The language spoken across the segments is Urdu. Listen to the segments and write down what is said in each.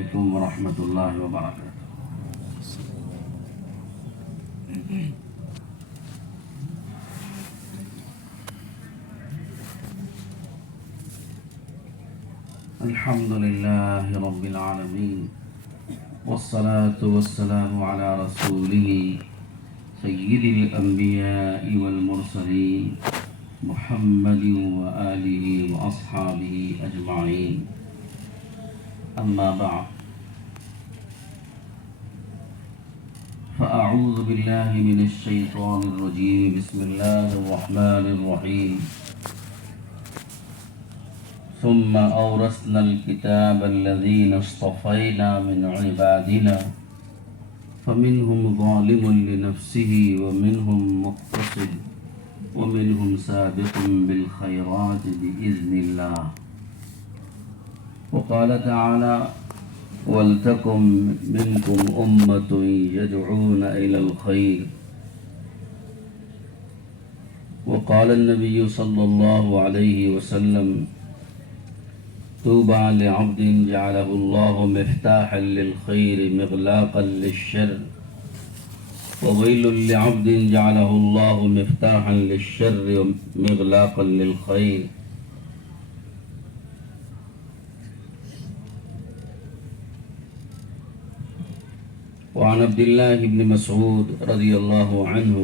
علیکم ورحمۃ اللہ وبرکاتہ۔ الحمد للہ رب العالمین والصلاة والسلام علی رسولہ سید الانبیاء والمرسلین محمد وآلہ واصحابہ اجمعین، اما بعد فأعوذ باللہ من الشیطان الرجیم، بسم اللہ الرحمن الرحیم۔ ثم أورثنا الكتاب الذين اصطفينا من عبادنا فمنهم ظالم لنفسه ومنهم مقتصد ومنهم سابق بالخيرات بإذن الله، وقال تعالى ولتكن منكم أمة يدعون إلى الخير، وقال النبي صلى الله عليه وسلم طوبى لعبد جعله الله مفتاحا للخير مغلاقا للشر، وويل لعبد جعله الله مفتاحا للشر مغلاقا للخير۔ وعن عبد الله بن مسعود رضي الله عنه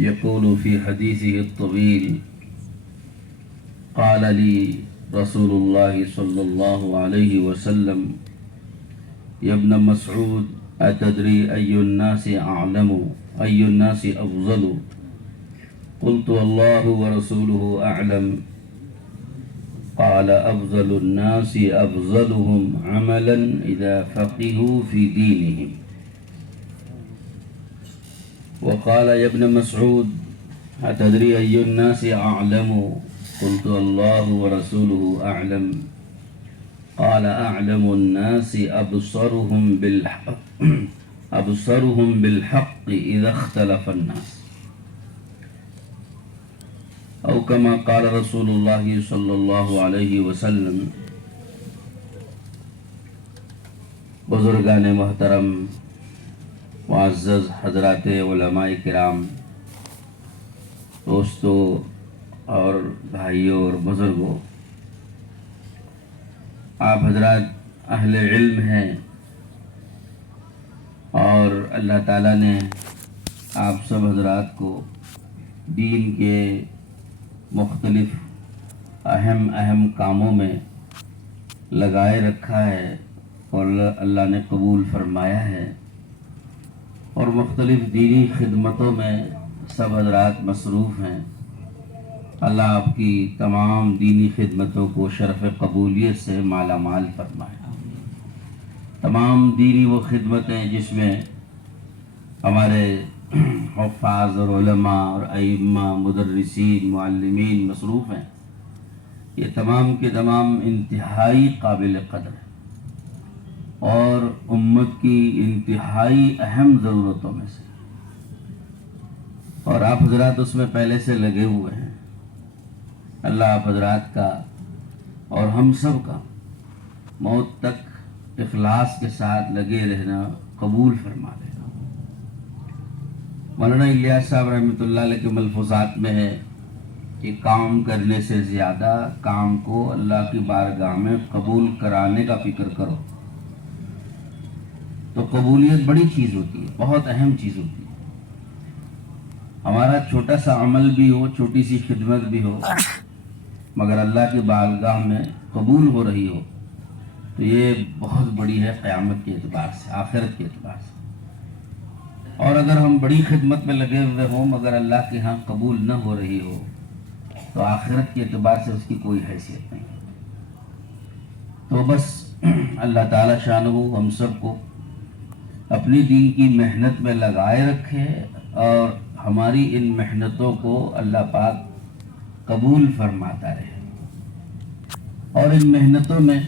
يقول في حديثه الطويل قال لي رسول الله صلى الله عليه وسلم يا ابن مسعود أتدري أي الناس أعلم أي الناس أفضل؟ قلت الله ورسوله أعلم، قال أفضل الناس أفضلهم عملا إذا فقهوا في دينهم، وقال يا ابن مسعود أتدري أي الناس أعلم؟ قلت الله ورسوله أعلم، قال أعلم الناس أبصرهم بالحق إذا اختلف الناس، أو كما قال رسول الله صلى الله عليه وسلم۔ بزرگان محترم، معزز حضرات علماء کرام، دوستو اور بھائیوں اور بزرگوں، آپ حضرات اہل علم ہیں اور اللہ تعالیٰ نے آپ سب حضرات کو دین کے مختلف اہم کاموں میں لگائے رکھا ہے اور اللہ نے قبول فرمایا ہے، اور مختلف دینی خدمتوں میں سب حضرات مصروف ہیں۔ اللہ آپ کی تمام دینی خدمتوں کو شرف قبولیت سے مالا مال فرمائے۔ تمام دینی وہ خدمتیں جس میں ہمارے حفاظ اور علماء اور ائمہ، مدرسین، معلمین مصروف ہیں، یہ تمام کے تمام انتہائی قابل قدر ہیں اور امت کی انتہائی اہم ضرورتوں میں سے، اور آپ حضرات اس میں پہلے سے لگے ہوئے ہیں۔ اللہ آپ حضرات کا اور ہم سب کا موت تک اخلاص کے ساتھ لگے رہنا قبول فرما لے گا۔ مولانا الیاس صاحب رحمۃ اللہ علیہ کے ملفوظات میں ہے کہ کام کرنے سے زیادہ کام کو اللہ کی بارگاہ میں قبول کرانے کا فکر کرو، تو قبولیت بڑی چیز ہوتی ہے، بہت اہم چیز ہوتی ہے۔ ہمارا چھوٹا سا عمل بھی ہو، چھوٹی سی خدمت بھی ہو، مگر اللہ کی بارگاہ میں قبول ہو رہی ہو تو یہ بہت بڑی ہے قیامت کے اعتبار سے، آخرت کے اعتبار سے۔ اور اگر ہم بڑی خدمت میں لگے ہوئے ہوں مگر اللہ کے ہاں قبول نہ ہو رہی ہو تو آخرت کے اعتبار سے اس کی کوئی حیثیت نہیں۔ تو بس اللہ تعالی شانہ ہم سب کو اپنی دین کی محنت میں لگائے رکھے اور ہماری ان محنتوں کو اللہ پاک قبول فرماتا رہے، اور ان محنتوں میں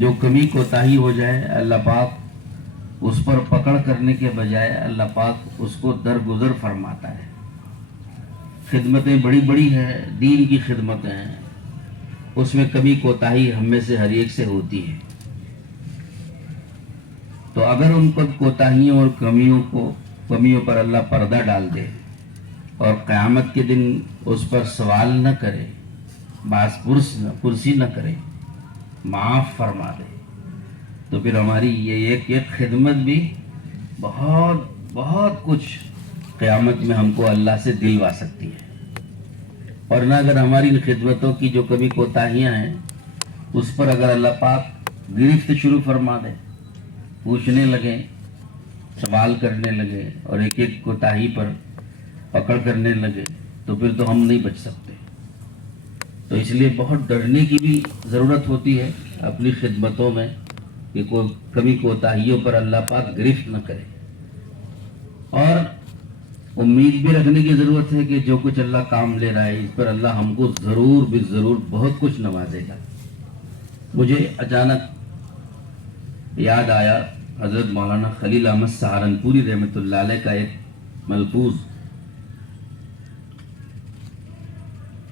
جو کمی کوتاہی ہو جائے اللہ پاک اس پر پکڑ کرنے کے بجائے اللہ پاک اس کو درگزر فرماتا ہے۔ خدمتیں بڑی بڑی ہیں، دین کی خدمتیں ہیں، اس میں کمی کوتاہی ہم میں سے ہر ایک سے ہوتی ہے. تو اگر ان پر کوتاہیوں اور کمیوں پر اللہ پردہ ڈال دے اور قیامت کے دن اس پر سوال نہ کرے، باس پرسی نہ کرے، معاف فرما دے، تو پھر ہماری یہ ایک خدمت بھی بہت بہت کچھ قیامت میں ہم کو اللہ سے دلوا سکتی ہے. اور نہ اگر ہماری ان خدمتوں کی جو کبھی کوتاہیاں ہیں اس پر اگر اللہ پاک گرفت شروع فرما دے، پوچھنے لگے، سوال کرنے لگے اور ایک ایک کوتاہی پر پکڑ کرنے لگے، تو پھر تو ہم نہیں بچ سکتے. تو اس لیے بہت ڈرنے کی بھی ضرورت ہوتی ہے اپنی خدمتوں میں کہ کوئی کمی کوتاہیوں پر اللہ پاک گرفت نہ کرے. اور امید بھی رکھنے کی ضرورت ہے کہ جو کچھ اللہ کام لے رہا ہے اس پر اللہ ہم کو ضرور بھی ضرور بہت کچھ نوازے گا. مجھے اچانک یاد آیا حضرت مولانا خلیل احمد سہارنپوری رحمۃ اللہ علیہ کا ایک ملفوظ.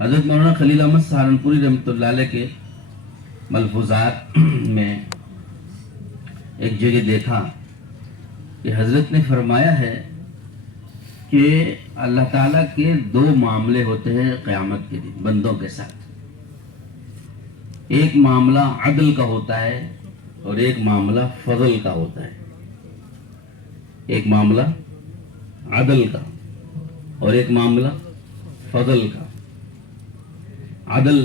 حضرت مولانا خلیل احمد سہارنپوری رحمۃ اللہ علیہ کے ملفوظات میں ایک جگہ دیکھا کہ حضرت نے فرمایا ہے کہ اللہ تعالیٰ کے 2 معاملے ہوتے ہیں قیامت کے دن بندوں کے ساتھ. ایک معاملہ عدل کا ہوتا ہے اور ایک معاملہ فضل کا ہوتا ہے. ایک معاملہ عدل کا اور ایک معاملہ فضل کا. عدل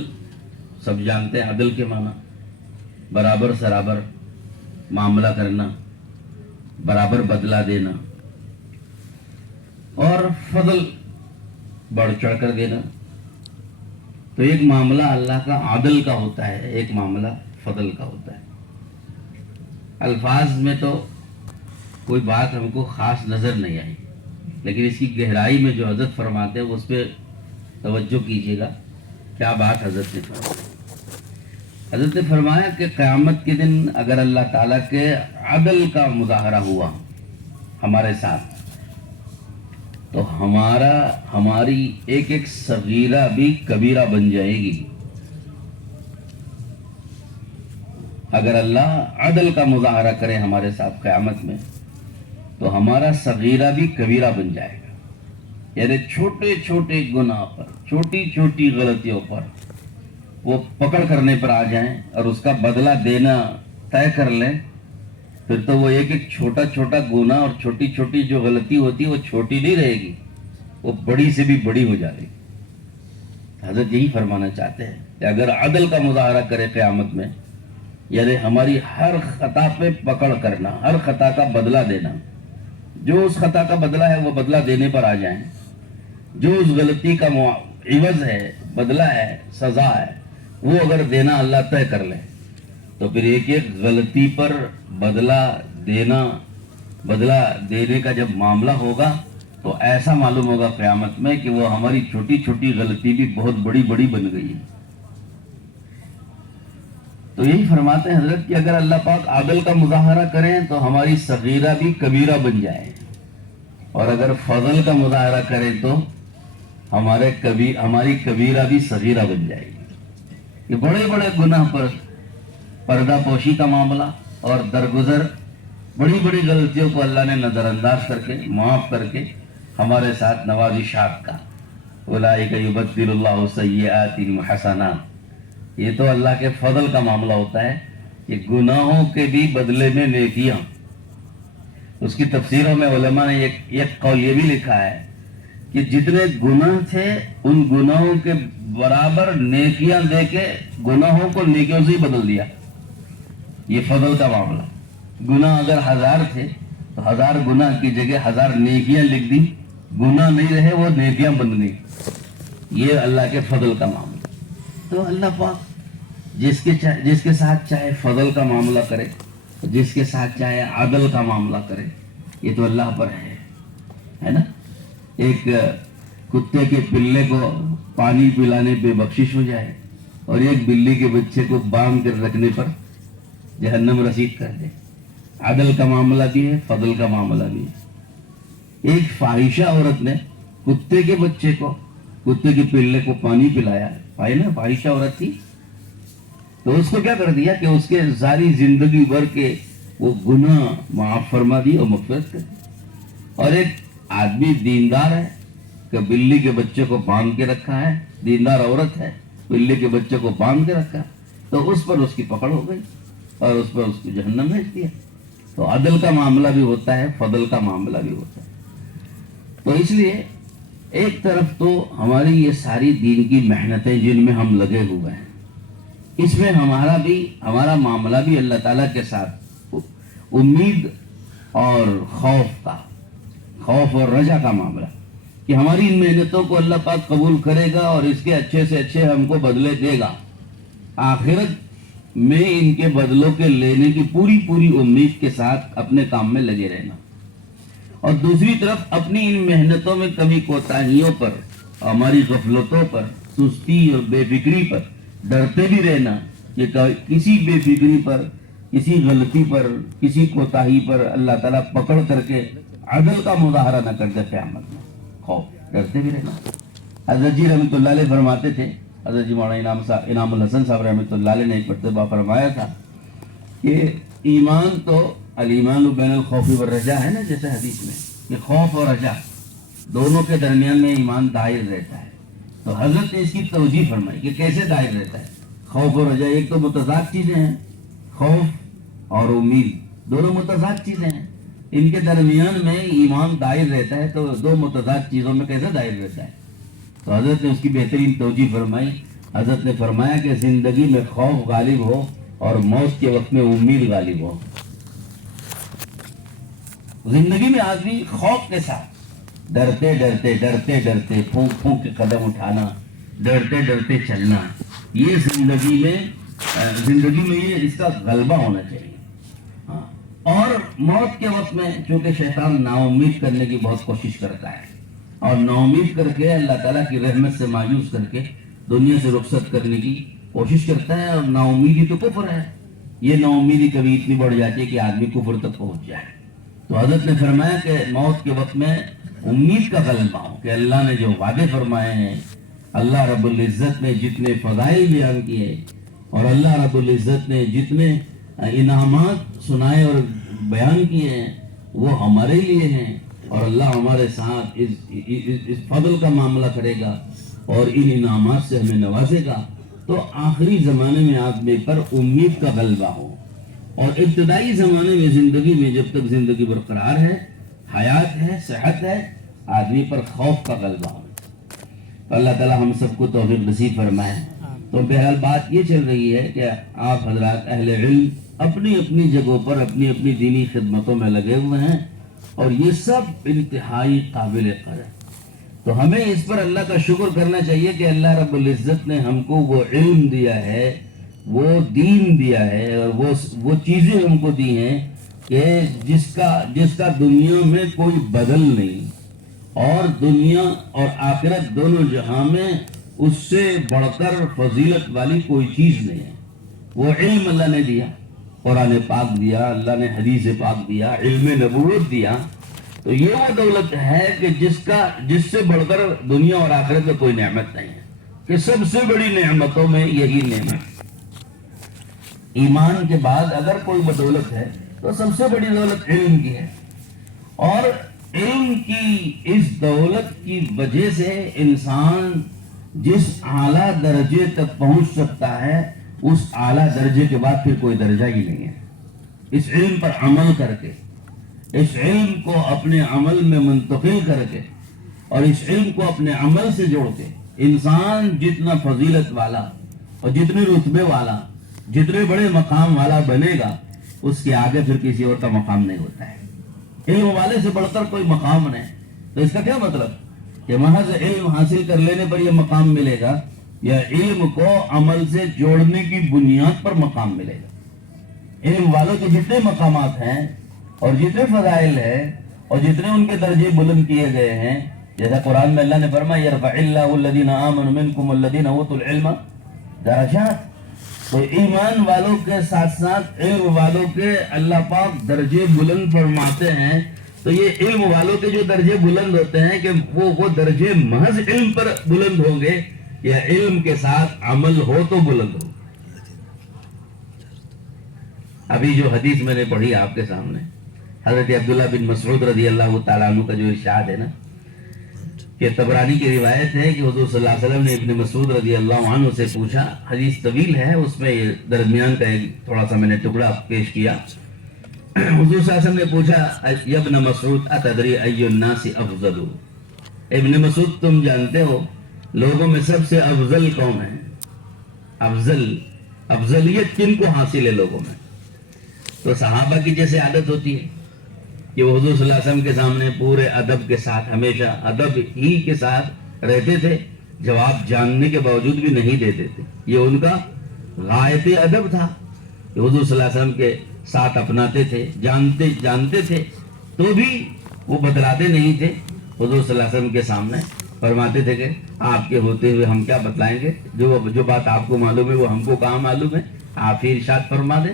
سب جانتے ہیں، عدل کے معنی برابر سرابر معاملہ کرنا، برابر بدلہ دینا، اور فضل بڑھ چڑھ کر دینا. تو ایک معاملہ اللہ کا عدل کا ہوتا ہے، ایک معاملہ فضل کا ہوتا ہے. الفاظ میں تو کوئی بات ہم کو خاص نظر نہیں آئی، لیکن اس کی گہرائی میں جو حضرت فرماتے ہیں اس پہ توجہ کیجیے گا. کیا بات حضرت نے فرمائی؟ حضرت نے فرمایا کہ قیامت کے دن اگر اللہ تعالیٰ کے عدل کا مظاہرہ ہوا ہمارے ساتھ تو ہماری ایک ایک صغیرہ بھی کبیرہ بن جائے گی. اگر اللہ عدل کا مظاہرہ کرے ہمارے ساتھ قیامت میں تو ہمارا صغیرہ بھی کبیرہ بن جائے گا. یعنی چھوٹے چھوٹے گناہ پر، چھوٹی چھوٹی غلطیوں پر وہ پکڑ کرنے پر آ جائیں اور اس کا بدلہ دینا طے کر لیں، پھر تو وہ ایک ایک چھوٹا چھوٹا گناہ اور چھوٹی چھوٹی جو غلطی ہوتی ہے وہ چھوٹی نہیں رہے گی، وہ بڑی سے بھی بڑی ہو جائے گی. حضرت یہی فرمانا چاہتے ہیں کہ اگر عدل کا مظاہرہ کرے قیامت میں، یعنی ہماری ہر خطا پہ پکڑ کرنا، ہر خطا کا بدلہ دینا، جو اس خطا کا بدلہ ہے وہ بدلہ دینے پر آ جائیں، جو اس غلطی کا عوض ہے، بدلہ ہے، سزا ہے، وہ اگر دینا اللہ طے کر لے، تو پھر ایک ایک غلطی پر بدلہ دینے کا جب معاملہ ہوگا تو ایسا معلوم ہوگا قیامت میں کہ وہ ہماری چھوٹی چھوٹی غلطی بھی بہت بڑی بڑی بن گئی ہے. تو یہی فرماتے ہیں حضرت کہ اگر اللہ پاک عدل کا مظاہرہ کریں تو ہماری صغیرہ بھی کبیرہ بن جائے، اور اگر فضل کا مظاہرہ کریں تو ہماری کبیرہ بھی صغیرہ بن جائے گی. یہ بڑے بڑے گناہ پر پردہ پوشی کا معاملہ اور درگزر بڑی بڑی غلطیوں کو اللہ نے نظر انداز کر کے، معاف کر کے ہمارے ساتھ نوازشات کا، اولئک یبدل اللہ سیئاتہم حسنات، یہ تو اللہ کے فضل کا معاملہ ہوتا ہے کہ گناہوں کے بھی بدلے میں نیکیاں. اس کی تفسیروں میں علماء نے ایک قول یہ بھی لکھا ہے کہ جتنے گناہ تھے ان گناہوں کے برابر نیکیاں دے کے گناہوں کو نیکیوں سے ہی بدل دیا. یہ فضل کا معاملہ. گناہ اگر 1000 تھے تو 1000 گناہ کی جگہ 1000 نیکیاں لکھ دی، گناہ نہیں رہے، وہ نیکیاں بن گئی. یہ اللہ کے فضل کا معاملہ. تو اللہ پاک جس کے ساتھ چاہے فضل کا معاملہ کرے، جس کے ساتھ چاہے عدل کا معاملہ کرے، یہ تو اللہ پر ہے نا. ایک کتے کے پلے کو پانی پلانے پہ بخشش ہو جائے اور ایک بلی کے بچے کو باندھ کر رکھنے پر جہنم رسید کر دے. عدل کا معاملہ بھی ہے، فضل کا معاملہ بھی ہے. ایک فاحشہ عورت نے کتے کے بچے کو، کتے کے پلے کو پانی پلایا، نا فاحشہ عورت تھی، تو اس کو کیا کر دیا کہ اس کے ساری زندگی بھر کے وہ گناہ معاف فرما دی اور مغفرت کر دی. اور ایک آدمی دیندار ہے کہ بلی کے بچے کو باندھ کے رکھا ہے, دیندار عورت ہے, بلی کے بچے کو باندھ کے رکھا, تو اس پر اس کی پکڑ ہو گئی اور اس پر اس کو جہنم بھیج دیا. تو عدل کا معاملہ بھی ہوتا ہے, فضل کا معاملہ بھی ہوتا ہے. تو اس لیے ایک طرف تو ہماری یہ ساری دین کی محنتیں جن میں ہم لگے ہوئے ہیں, اس میں ہمارا معاملہ بھی اللہ تعالیٰ کے ساتھ امید اور خوف اور رجا کا معاملہ, کہ ہماری ان محنتوں کو اللہ پاک قبول کرے گا اور اس کے اچھے سے اچھے ہم کو بدلے دے گا. آخرت میں ان کے بدلوں کے لینے کی پوری امید کے ساتھ اپنے کام میں لگے رہنا. اور دوسری طرف اپنی ان محنتوں میں کمی کوتاہیوں پر, ہماری غفلتوں پر, سستی اور بے فکری پر ڈرتے بھی رہنا کہ کسی بے فکری پر, کسی غلطی پر, کسی کوتاہی پر اللہ تعالیٰ پکڑ کر کے عدل کا مظاہرہ نہ کر دے قیامت میں. خوف, ڈرتے بھی رہنا. حضرت جی رحمۃ اللہ علیہ فرماتے تھے, حضرت جی مولانا انعام الحسن صاحب رحمۃ اللہ علیہ نے ایک مرتبہ فرمایا تھا کہ ایمان تو الایمان بین الخوف والرجا ہے نا, جیسے حدیث میں کہ خوف اور رجا دونوں کے درمیان میں ایمان دائر رہتا ہے. تو حضرت نے اس کی توجیہ فرمائی کہ کیسے دائر رہتا ہے. خوف اور رجا ایک تو متضاد چیزیں ہیں, خوف اور امید دونوں متضاد چیزیں ہیں, ان کے درمیان میں ایمان دائر رہتا ہے. تو دو متضاد چیزوں میں کیسے دائر رہتا ہے؟ تو حضرت نے اس کی بہترین توجیہ فرمائی. حضرت نے فرمایا کہ زندگی میں خوف غالب ہو اور موت کے وقت میں امید غالب ہو. زندگی میں آدمی خوف کے ساتھ ڈرتے ڈرتے پھونک کے قدم اٹھانا, ڈرتے ڈرتے چلنا, یہ زندگی میں یہ اس کا غلبہ ہونا چاہیے. ہاں, اور موت کے وقت میں چونکہ شیطان نا امید کرنے کی بہت کوشش کرتا ہے اور نا امید کر کے اللہ تعالیٰ کی رحمت سے مایوس کر کے دنیا سے رخصت کرنے کی کوشش کرتا ہے. اور نا امیدی تو کفر ہے. یہ نا امیدی کبھی اتنی بڑھ جاتی ہے کہ آدمی کفر تک پہنچ جائے. تو حضرت نے فرمایا کہ موت کے وقت میں امید کا غلبہ ہو کہ اللہ نے جو وعدے فرمائے ہیں, اللہ رب العزت نے جتنے فضائل بیان کیے اور اللہ رب العزت نے جتنے انعامات سنائے اور بیان کیے ہیں وہ ہمارے لیے ہیں. اور اللہ ہمارے ساتھ اس فضل کا معاملہ کرے گا اور ان انعامات سے ہمیں نوازے گا. تو آخری زمانے میں آدمی پر امید کا غلبہ ہو, اور ابتدائی زمانے میں زندگی میں جب تک زندگی برقرار ہے, حیات ہے, صحت ہے, آدمی پر خوف کا غلبہ ہو. اللہ تعالیٰ ہم سب کو توفیق نصیب فرمائے. تو بہرحال بات یہ چل رہی ہے کہ آپ حضرات اہل علم اپنی اپنی جگہوں پر اپنی اپنی دینی خدمتوں میں لگے ہوئے ہیں, اور یہ سب انتہائی قابل قدر. تو ہمیں اس پر اللہ کا شکر کرنا چاہیے کہ اللہ رب العزت نے ہم کو وہ علم دیا ہے, وہ دین دیا ہے, اور وہ چیزیں ہم کو دی ہیں کہ جس کا دنیا میں کوئی بدل نہیں, اور دنیا اور آخرت دونوں جہاں میں اس سے بڑھ کر فضیلت والی کوئی چیز نہیں ہے. وہ علم اللہ نے دیا, قرآن پاک دیا, اللہ نے حدیث پاک دیا, علم نبوت دیا. تو یہ وہ دولت ہے کہ جس سے بڑھ کر دنیا اور آخرت میں کوئی نعمت نہیں ہے, کہ سب سے بڑی نعمتوں میں یہی نعمت. ایمان کے بعد اگر کوئی بدولت ہے تو سب سے بڑی دولت علم کی ہے, اور علم کی اس دولت کی وجہ سے انسان جس اعلیٰ درجے تک پہنچ سکتا ہے, اس اعلیٰ درجے کے بعد پھر کوئی درجہ ہی نہیں ہے. اس علم پر عمل کر کے, اس علم کو اپنے عمل میں منتقل کر کے, اور اس علم کو اپنے عمل سے جوڑ کے انسان جتنا فضیلت والا اور جتنے رتبے والا, جتنے بڑے مقام والا بنے گا, اس کے آگے پھر کسی اور کا مقام نہیں ہوتا ہے. علم والے سے بڑھ کر کوئی مقام نہیں. تو اس کا کیا مطلب کہ محض علم حاصل کر لینے پر یہ مقام ملے گا, یا علم کو عمل سے جوڑنے کی بنیاد پر مقام ملے گا. علم والوں کے جتنے مقامات ہیں اور جتنے فضائل ہیں اور جتنے ان کے درجے بلند کیے گئے ہیں, جیسا قرآن میں اللہ نے فرمایا یرفع اللہ الذین آمنوا منکم والذین اوتوا العلم درجات. تو ایمان والوں کے ساتھ ساتھ علم والوں کے اللہ پاک درجے بلند فرماتے ہیں. تو یہ علم والوں کے جو درجے بلند ہوتے ہیں کہ وہ درجے محض علم پر بلند ہوں گے, یا علم کے ساتھ عمل ہو تو بلند ہو. ابھی جو حدیث میں نے پڑھی آپ کے سامنے، حضرت عبداللہ بن مسعود رضی اللہ تعالیٰ عنہ کا جو ارشاد ہے نا، کہ طبرانی کی روایت ہے کہ حضور صلی اللہ علیہ وسلم نے ابن مسعود رضی اللہ عنہ سے پوچھا، حدیث طویل ہے، اس میں درمیان کا ایک تھوڑا سا میں نے ٹکڑا پیش کیا۔ حضور صلی اللہ علیہ وسلم نے پوچھا، یا ابن مسعود اتدری ای الناس افضل، ابن مسعود تم جانتے ہو لوگوں میں سب سے افضل کون ہے؟ افضلیت کن کو حاصل ہے لوگوں میں؟ تو صحابہ کی جیسے عادت ہوتی ہے کہ وہ حضور صلی اللہ علیہ وسلم کے سامنے پورے ادب کے ساتھ، ہمیشہ ادب ہی کے ساتھ رہتے تھے، جواب جاننے کے باوجود بھی نہیں دیتے تھے۔ یہ ان کا غایت ادب تھا کہ حضور صلی اللہ علیہ وسلم کے ساتھ اپناتے تھے، جانتے تھے تو بھی وہ بتلاتے نہیں تھے۔ حضور صلی اللہ علیہ وسلم کے سامنے فرماتے تھے کہ آپ کے ہوتے ہوئے ہم کیا بتلائیں گے، جو بات آپ کو معلوم ہے وہ ہم کو کہاں معلوم ہے، آپ ہی ارشاد فرما دیں۔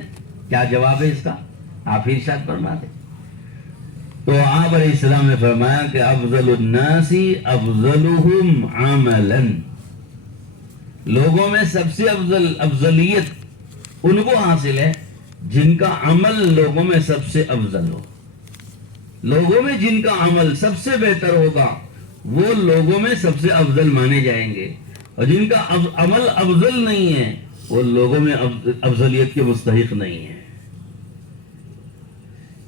کیا جواب ہے اس کا؟ آپ ہی ارشاد فرما دیں۔ تو آپ علیہ السلام نے فرمایا کہ افضل الناس افضلهم عملا، لوگوں میں سب سے افضلیت ان کو حاصل ہے جن کا عمل لوگوں میں سب سے افضل ہو۔ لوگوں میں جن کا عمل سب سے بہتر ہوگا وہ لوگوں میں سب سے افضل مانے جائیں گے، اور جن کا عمل افضل نہیں ہے وہ لوگوں میں افضلیت کے مستحق نہیں ہے۔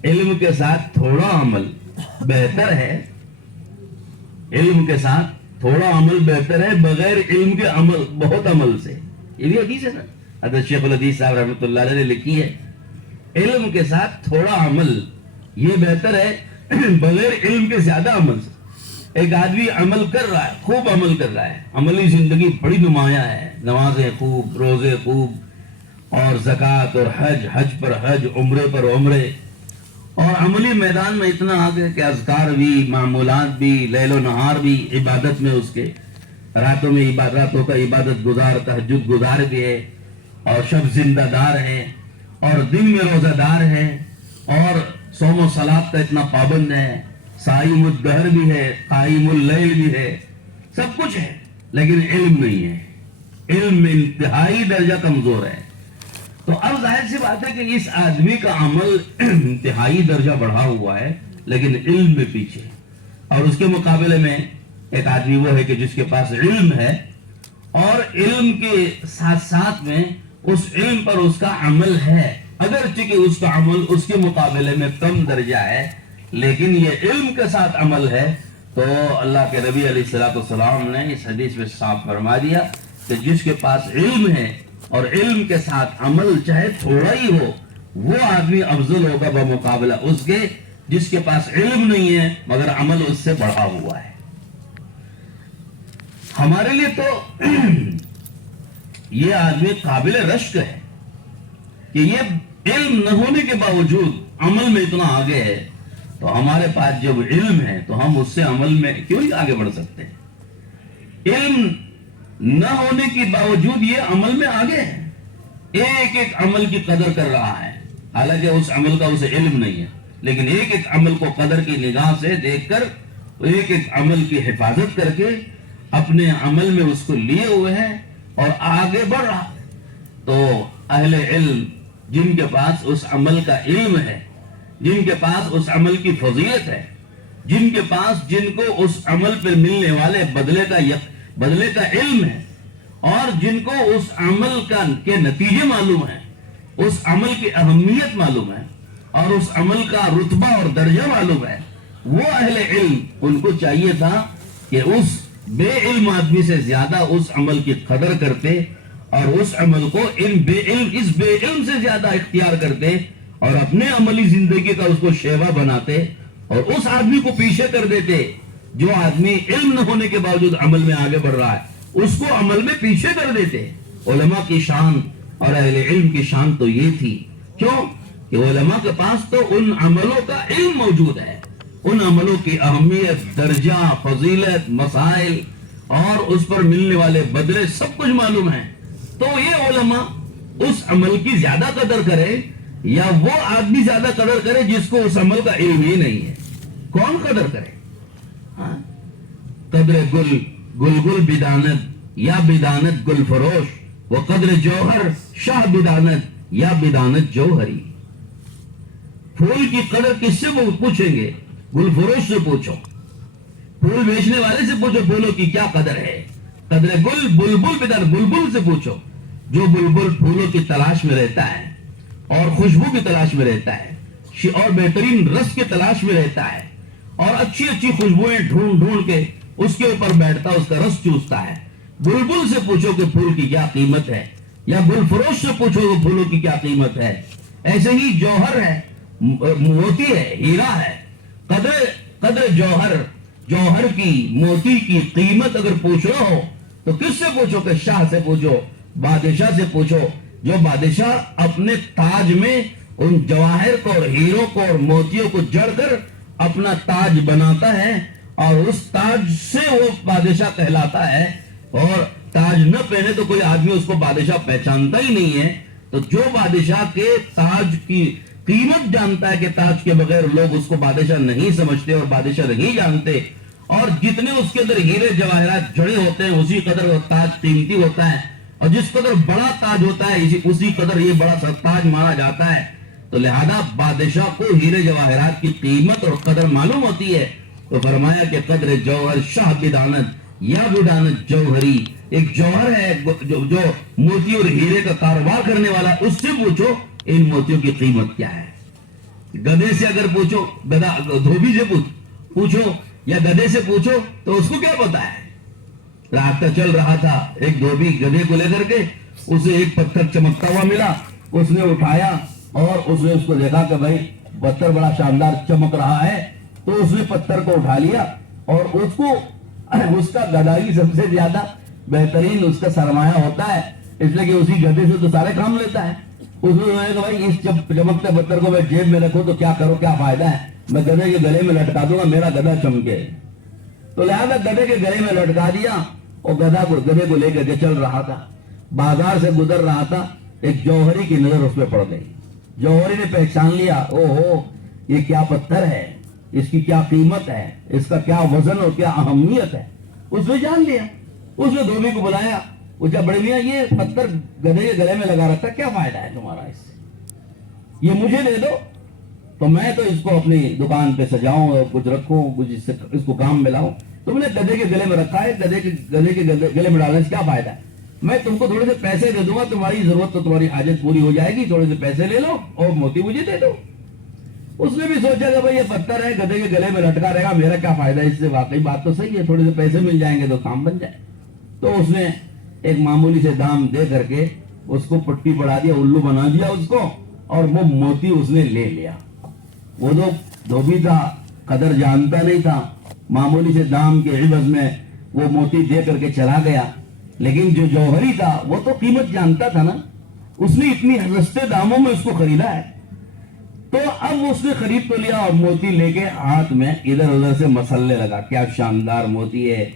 علم کے ساتھ تھوڑا عمل بہتر ہے، علم کے ساتھ تھوڑا عمل بہتر ہے بغیر علم کے عمل بہت عمل سے۔ یہ بھی حدیث ہے نا، حضرت شیخ الحدیث صاحب رحمۃ اللہ علیہ نے لکھی ہے، علم کے ساتھ تھوڑا عمل یہ بہتر ہے بغیر علم کے زیادہ عمل سے۔ ایک آدمی عمل کر رہا ہے، خوب عمل کر رہا ہے، عملی زندگی بڑی نمایاں ہے، نمازیں خوب، روزے خوب، اور زکوٰۃ اور حج پر حج، عمرے پر عمرے، اور عملی میدان میں اتنا آگے کہ اذکار بھی، معمولات بھی، لیل و نہار بھی، عبادت میں اس کے راتوں کا عبادت گزار، تہجد گزار بھی ہے، اور شب زندہ دار ہے، اور دن میں روزہ دار ہے، اور صوم و صلات کا اتنا پابند ہے، صائم الدہر بھی ہے، قائم اللیل بھی ہے، سب کچھ ہے، لیکن علم نہیں ہے، علم میں انتہائی درجہ کمزور ہے۔ تو اب ظاہر سی بات ہے کہ اس آدمی کا عمل انتہائی درجہ بڑھا ہوا ہے لیکن علم میں پیچھے، اور اس کے مقابلے میں ایک آدمی وہ ہے کہ جس کے پاس علم ہے اور علم کے ساتھ ساتھ میں اس علم پر اس کا عمل ہے، اگرچہ کہ اس کا عمل اس کے مقابلے میں کم درجہ ہے، لیکن یہ علم کے ساتھ عمل ہے۔ تو اللہ کے نبی علیہ الصلوۃ والسلام نے اس حدیث میں صاف فرما دیا کہ جس کے پاس علم ہے اور علم کے ساتھ عمل چاہے تھوڑا ہی ہو، وہ آدمی افضل ہوگا بمقابلہ اس کے جس کے پاس علم نہیں ہے مگر عمل اس سے بڑھا ہوا ہے۔ ہمارے لیے تو یہ آدمی قابل رشک ہے کہ یہ علم نہ ہونے کے باوجود عمل میں اتنا آگے ہے، تو ہمارے پاس جب علم ہے تو ہم اس سے عمل میں کیوں نہیں آگے بڑھ سکتے؟ علم نہ ہونے کے باوجود یہ عمل میں آگے ہے، ایک ایک عمل کی قدر کر رہا ہے، حالانکہ اس عمل کا اسے علم نہیں ہے، لیکن ایک ایک عمل کو قدر کی نگاہ سے دیکھ کر ایک ایک عمل کی حفاظت کر کے اپنے عمل میں اس کو لیے ہوئے ہیں اور آگے بڑھ رہا۔ تو اہل علم جن کے پاس اس عمل کا علم ہے، جن کے پاس اس عمل کی فضیلت ہے، جن کو اس عمل پر ملنے والے بدلے کا علم ہے، اور جن کو اس عمل کے نتیجے معلوم ہیں، اس عمل کی اہمیت معلوم ہے، اور اس عمل کا رتبہ اور درجہ معلوم ہے، وہ اہل علم ان کو چاہیے تھا کہ اس بے علم آدمی سے زیادہ اس عمل کی قدر کرتے، اور اس عمل کو اس بے علم سے زیادہ اختیار کرتے، اور اپنے عملی زندگی کا اس کو شیوا بناتے، اور اس آدمی کو پیچھے کر دیتے جو آدمی علم نہ ہونے کے باوجود عمل میں آگے بڑھ رہا ہے، اس کو عمل میں پیچھے کر دیتے۔ علماء کی شان اور اہل علم کی شان تو یہ تھی، کیوں کہ علماء کے پاس تو ان عملوں کا علم موجود ہے، ان عملوں کی اہمیت، درجہ، فضیلت، مسائل اور اس پر ملنے والے بدلے سب کچھ معلوم ہے۔ تو یہ علماء اس عمل کی زیادہ قدر کرے یا وہ آدمی زیادہ قدر کرے جس کو اس عمل کا علم ہی نہیں ہے؟ کون قدر کرے؟ قدر گل بدانت یا بدانت گل فروش، وہ قدر جوہر شاہ بدانت یا بدانت جوہری۔ پھول کی قدر کس سے پوچھیں گے؟ گل فروش سے پوچھو، پھول بیچنے والے سے پوچھو پھولوں کی کیا قدر ہے۔ قدر گل بلبل بدر، بلبل سے پوچھو، جو بلبل پھولوں کی تلاش میں رہتا ہے اور خوشبو کی تلاش میں رہتا ہے اور بہترین رس کی تلاش میں رہتا ہے اور اچھی اچھی خوشبوئیں ڈھونڈ ڈھونڈ کے اس کے اوپر بیٹھتا، اس کا رس چوستا ہے۔ بلبل سے پوچھو کہ پھول کی کیا قیمت ہے، یا گل فروش سے پوچھو کہ پھولوں کی کیا قیمت ہے۔ ایسے ہی جوہر ہے، موتی ہے، ہیرا ہے، قدر جوہر کی، موتی کی قیمت اگر پوچھنا ہو تو کس سے پوچھو؟ کہ شاہ سے پوچھو، بادشاہ سے پوچھو، جو بادشاہ اپنے تاج میں ان جواہر کو اور ہیروں کو اور موتیوں کو جڑ کر اپنا تاج بناتا ہے اور اس تاج سے وہ بادشاہ کہلاتا ہے، اور تاج نہ پہنے تو کوئی آدمی اس کو بادشاہ پہچانتا ہی نہیں ہے۔ تو جو بادشاہ کے تاج کی قیمت جانتا ہے کہ تاج کے بغیر لوگ اس کو بادشاہ نہیں سمجھتے اور بادشاہ نہیں جانتے، اور جتنے اس کے اندر ہیرے جواہرات جڑے ہوتے ہیں اسی قدر وہ تاج قیمتی ہوتا ہے، اور جس قدر بڑا تاج ہوتا ہے اسی قدر یہ بڑا تاج مانا جاتا ہے۔ تو لہذا بادشاہ کو ہیرے جواہرات کی قیمت اور قدر معلوم ہوتی ہے، تو فرمایا کہ قدر جوہر شاہ بدانت یا بدانت جوہری، ایک جوہر ہے جو موتی اور ہیرے کا کاروبار کرنے والا، اس سے پوچھو ان موتیوں کی قیمت کیا ہے۔ گدھے سے اگر پوچھو، گدھا دھوبی سے پوچھو یا گدھے سے پوچھو تو اس کو کیا پتا ہے؟ راستہ چل رہا تھا، ایک دھوبی گدھے کو لے کر کے، اسے ایک پتھر چمکتا ہوا ملا، اس نے اٹھایا اور اس نے اس کو دیکھا کہ بھائی پتھر بڑا شاندار چمک رہا ہے، تو اس نے پتھر کو اٹھا لیا اور اس کا گدھائی سب سے زیادہ بہترین اس کا سرمایہ ہوتا ہے، اس لیے کہ اسی گدھے سے تو سارے کام لیتا ہے۔ اس نے کہا کہ بھائی اس چمکتے پتھر کو میں جیب میں رکھوں تو کیا کرو، کیا فائدہ ہے، میں گدھے کے گلے میں لٹکا دوں گا، میرا گدھا چمکے۔ تو لہذا گدھے کے گلے میں لٹکا دیا اور گدھے کو لے کر کے چل رہا تھا، بازار سے گزر رہا تھا، ایک جوہری کی نظر اس پہ پڑ گئی۔ جوہری نے پہچان لیا، او ہو یہ کیا پتھر ہے، اس کی کیا قیمت ہے، اس کا کیا وزن اور کیا اہمیت ہے، اس نے جان لیا۔ اس نے دھوبی کو بلایا، پوچھا بڑے میاں یہ پتھر گدھے کے گلے میں لگا رکھا، کیا فائدہ ہے تمہارا اس سے، یہ مجھے دے دو تو میں تو اس کو اپنی دکان پہ سجاؤں اور کچھ رکھوں، کچھ اس کو کام میں لاؤں۔ تم نے گدھے کے گلے میں رکھا ہے، گدھے کے گلے میں ڈالنے سے کیا فائدہ ہے، میں تم کو تھوڑے سے پیسے دے دوں گا، تمہاری ضرورت تو تمہاری حاجت پوری ہو جائے گی، تھوڑے سے پیسے لے لو اور موتی مجھے دے دو۔ اس نے بھی سوچا کہ بھائی یہ پتھر ہے، گدھے کے گلے میں لٹکا رہے گا، میرا کیا فائدہ ہے اس سے، واقعی بات تو صحیح ہے، تھوڑے سے پیسے مل جائیں گے تو کام بن جائے۔ تو اس نے ایک معمولی سے دام دے کر کے اس کو پٹی پڑا دیا، الو بنا دیا اس کو، اور وہ موتی اس نے لے لیا۔ وہ جو دھوبی تھا قدر جانتا نہیں تھا، معمولی سے دام کے عوض میں وہ موتی دے کر کے چلا گیا، لیکن جو جوہری تھا وہ تو قیمت جانتا تھا نا، اس نے اتنی سستے داموں میں اس کو خریدا ہے۔ تو اب اس نے خرید تو لیا اور موتی لے کے ہاتھ میں ادھر ادھر سے مسلنے لگا، کیا شاندار موتی ہے،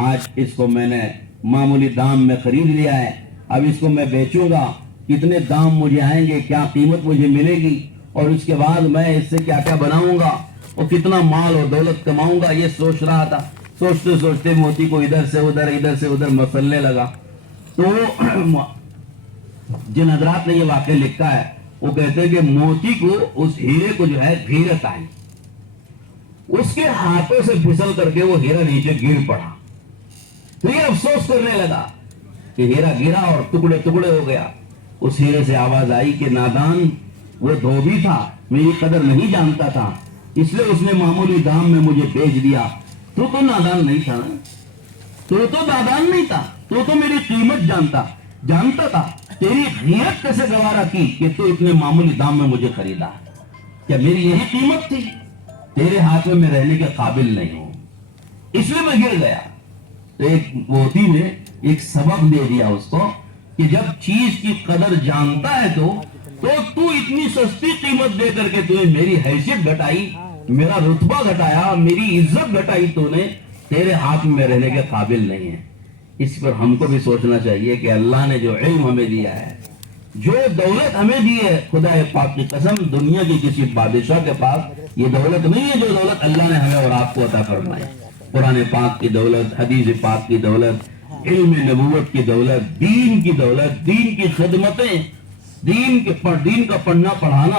آج اس کو میں نے معمولی دام میں خرید لیا ہے، اب اس کو میں بیچوں گا، کتنے دام مجھے آئیں گے، کیا قیمت مجھے ملے گی، اور اس کے بعد میں اس سے کیا کیا بناؤں گا اور کتنا مال اور دولت کماؤں گا، یہ سوچ رہا تھا۔ سوچتے سوچتے موتی کو ادھر سے ادھر مسلنے لگا۔ تو جن حضرات نے یہ واقعہ لکھا ہے وہ کہتے ہیں کہ موتی کو، اس ہیرے کو جو ہے غیرت آئی، اس کے ہاتھوں سے پھسل کر کے وہ ہیرا نیچے گر پڑا، تو یہ افسوس کرنے لگا کہ ہیرا گرا اور ٹکڑے ٹکڑے ہو گیا۔ اس ہیرے سے آواز آئی کہ نادان، وہ دھوبی تھا، میری قدر نہیں جانتا تھا، اس لیے اس نے معمولی دام میں مجھے بیچ دیا۔ تو نادان نہیں تھا، تو نادان نہیں تھا، تو میری قیمت جانتا تھا، تیری غیرت کیسے گوارا کی کہ تو اتنے معمولی دام میں مجھے خریدا، کیا میری یہی قیمت تھی؟ تیرے ہاتھ میں رہنے کے قابل نہیں ہوں، اس لیے میں گر گیا۔ تو ایک موتی نے ایک سبق دے دیا اس کو کہ جب چیز کی قدر جانتا ہے تو اتنی سستی قیمت دے کر کے تو نے میری حیثیت گھٹائی، میرا رتبہ گھٹایا، میری عزت گھٹائی، تو نے تیرے ہاتھ میں رہنے کے قابل نہیں ہے۔ اس پر ہم کو بھی سوچنا چاہیے کہ اللہ نے جو علم ہمیں دیا ہے، جو دولت ہمیں دی ہے، خدا پاک کی قسم دنیا کی کسی بادشاہ کے پاس یہ دولت نہیں ہے جو دولت اللہ نے ہمیں اور آپ کو عطا فرمائی۔ قرآن پاک کی دولت، حدیث پاک کی دولت، علم نبوت کی دولت، دین کی دولت، دین کی خدمتیں، دین کا پڑھنا پڑھانا،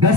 10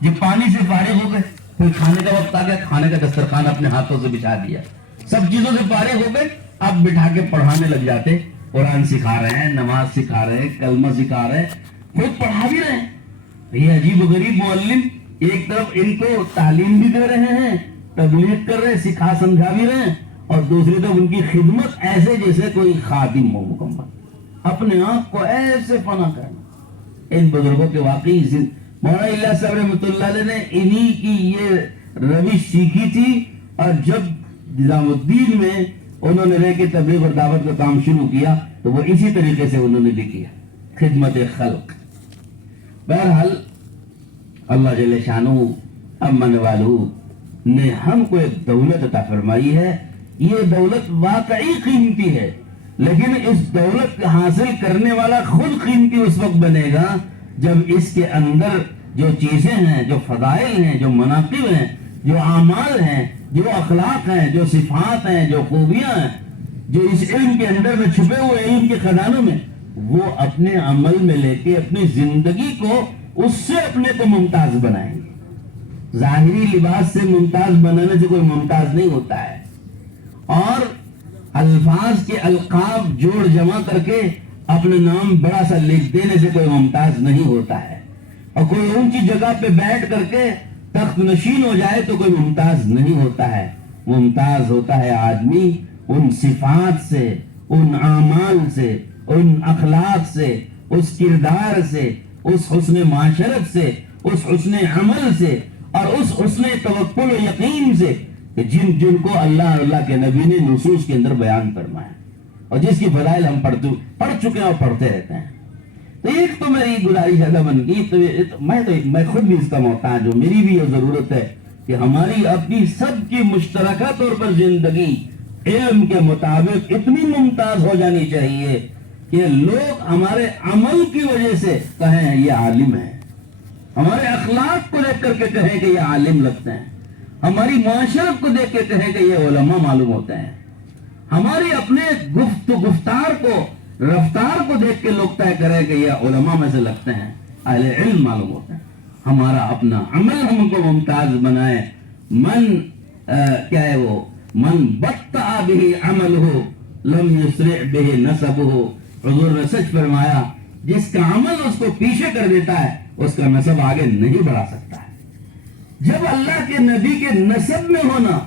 جب پانی سے فارغ ہو گئے، پھر کھانے کا وقت آ گیا، کھانے کا دسترخوان اپنے ہاتھوں سے بچھا دیا، سب چیزوں سے فارغ ہو گئے، اب بٹھا کے پڑھانے لگ جاتے، قرآن سکھا رہے ہیں، نماز سکھا رہے ہیں، کلمہ سکھا رہے ہیں، خود پڑھا بھی رہے ہیں۔ یہ عجیب و غریب معلم ایک طرف ان کو تعلیم بھی دے رہے ہیں، تبلیغ کر رہے ہیں، سکھا سمجھا بھی رہے ہیں، اور دوسری طرف ان کی خدمت ایسے جیسے کوئی خادم ہو مکمل، اپنے آپ کو ایسے فنا کرنا۔ ان بزرگوں کے واقعی مولانا الیاس صاحب رحمۃ اللہ علیہ نے انہی کی یہ روش سیکھی تھی، اور جب نظام الدین میں انہوں نے رہ کے تبلیغ اور دعوت کا کام شروع کیا تو وہ اسی طریقے سے انہوں نے بھی کیا، خدمت خلق۔ بہرحال اللہ جل شانہ امن والو نے ہم کو ایک دولت عطا فرمائی ہے، یہ دولت واقعی قیمتی ہے، لیکن اس دولت کو حاصل کرنے والا خود قیمتی اس وقت بنے گا جب اس کے اندر جو چیزیں ہیں، جو فضائل ہیں، جو مناقب ہیں، جو اعمال ہیں، جو اخلاق ہیں، جو صفات ہیں، جو خوبیاں ہیں، جو اس علم کے اندر میں چھپے ہوئے علم کے خزانوں میں، وہ اپنے عمل میں لے کے اپنی زندگی کو اس سے اپنے کو ممتاز بنائیں گے۔ ظاہری لباس سے ممتاز بنانے سے کوئی ممتاز نہیں ہوتا ہے، اور الفاظ کے القاب جوڑ جمع کر کے اپنے نام بڑا سا لکھ دینے سے کوئی ممتاز نہیں ہوتا ہے، اور کوئی اونچی جگہ پہ بیٹھ کر کے تخت نشین ہو جائے تو کوئی ممتاز نہیں ہوتا ہے۔ ممتاز ہوتا ہے آدمی ان صفات سے، ان اعمال سے، ان اخلاق سے، اس کردار سے، اس حسن معاشرت سے، اس حسن عمل سے، اور اس حسن توکل و یقین سے کہ جن کو اللہ کے نبی نے نصوص کے اندر بیان فرمایا، اور جس کی فضائل ہم پڑھ چکے ہیں اور پڑھتے رہتے ہیں۔ تو ایک تو میری گزارش ایسا بن گئی، میں خود بھی اس کا محتاج ہوں، میری بھی یہ ضرورت ہے کہ ہماری اپنی سب کی مشترکہ طور پر زندگی علم کے مطابق اتنی ممتاز ہو جانی چاہیے کہ لوگ ہمارے عمل کی وجہ سے کہیں یہ عالم ہے، ہمارے اخلاق کو دیکھ کر کے کہیں کہ یہ عالم لگتے ہیں، ہماری معاشرت کو دیکھ کے کہیں کہ یہ علماء معلوم ہوتے ہیں، ہماری اپنے گفتار کو، رفتار کو دیکھ کے لوگ طے کریں کہ یہ علماء میں سے لگتے ہیں، اہل علم معلوم ہوتے ہیں۔ ہمارا اپنا عمل ہم کو ممتاز بنائے۔ کیا ہے وہ من بطأ به عمله لم يسرع به نسبه، حضور نے سچ فرمایا جس کا عمل اس کو پیچھے کر دیتا ہے اس کا نسب آگے نہیں بڑھا سکتا ہے۔ جب اللہ کے نبی کے نسب میں ہونا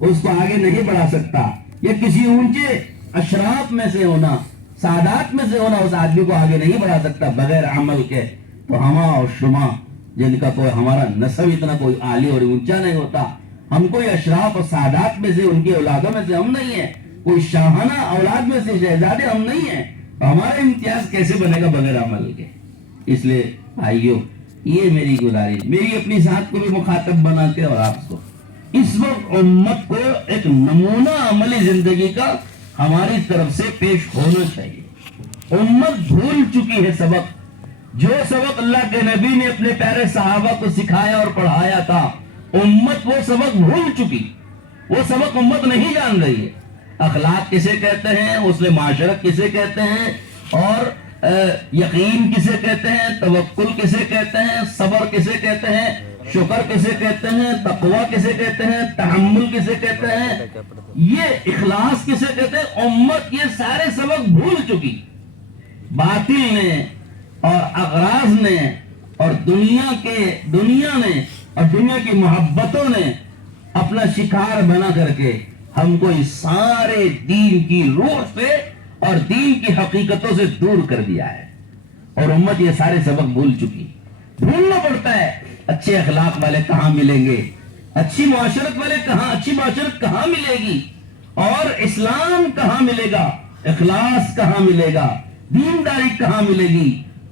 اس کو آگے نہیں بڑھا سکتا، یا کسی اونچے اشراف میں سے ہونا، سادات میں سے ہونا اس آدمی کو آگے نہیں بڑھا سکتا بغیر عمل کے، تو ہما اور شما جن کا کوئی ہمارا نسب اتنا کوئی عالی اور اونچا نہیں ہوتا، ہم کوئی اشراف اور سادات میں سے، ان کی اولادوں میں سے ہم نہیں ہیں، کوئی شاہانہ اولاد میں سے شہزادے ہم نہیں ہیں، تو ہمارا امتیاز کیسے بنے گا بغیر عمل کے؟ اس لیے بھائیو، یہ میری گزارش، میری اپنی ذات کو بھی مخاطب بنا کے اور آپ کو، اس وقت امت کو ایک نمونہ عملی زندگی کا ہماری طرف سے پیش ہونا چاہیے۔ امت بھول چکی ہے سبق، جو سبق اللہ کے نبی نے اپنے پیارے صحابہ کو سکھایا اور پڑھایا تھا، امت وہ سبق بھول چکی، وہ سبق امت نہیں جان رہی ہے۔ اخلاق کسے کہتے ہیں، حسن معاشرت کسے کہتے ہیں، اور یقین کسے کہتے ہیں، توکل کسے کہتے ہیں، صبر کسے کہتے ہیں، شکر کسے کہتے ہیں، تقوی کسے کہتے ہیں، تحمل کسے کہتے ہیں، یہ اخلاص کسے کہتے ہیں، امت یہ سارے سبق بھول چکی۔ باطل نے اور اغراض نے اور دنیا نے اور دنیا کی محبتوں نے اپنا شکار بنا کر کے ہم کو اس سارے دین کی روح سے اور دین کی حقیقتوں سے دور کر دیا ہے، اور امت یہ سارے سبق بھول چکی۔ ڈھونڈنا پڑتا ہے اچھے اخلاق والے کہاں ملیں گے، اچھی معاشرت والے کہاں، اچھی معاشرت کہاں ملے گی، اور اسلام کہاں ملے گا، اخلاص کہاں ملے گا، دینداری کہاں ملے گی،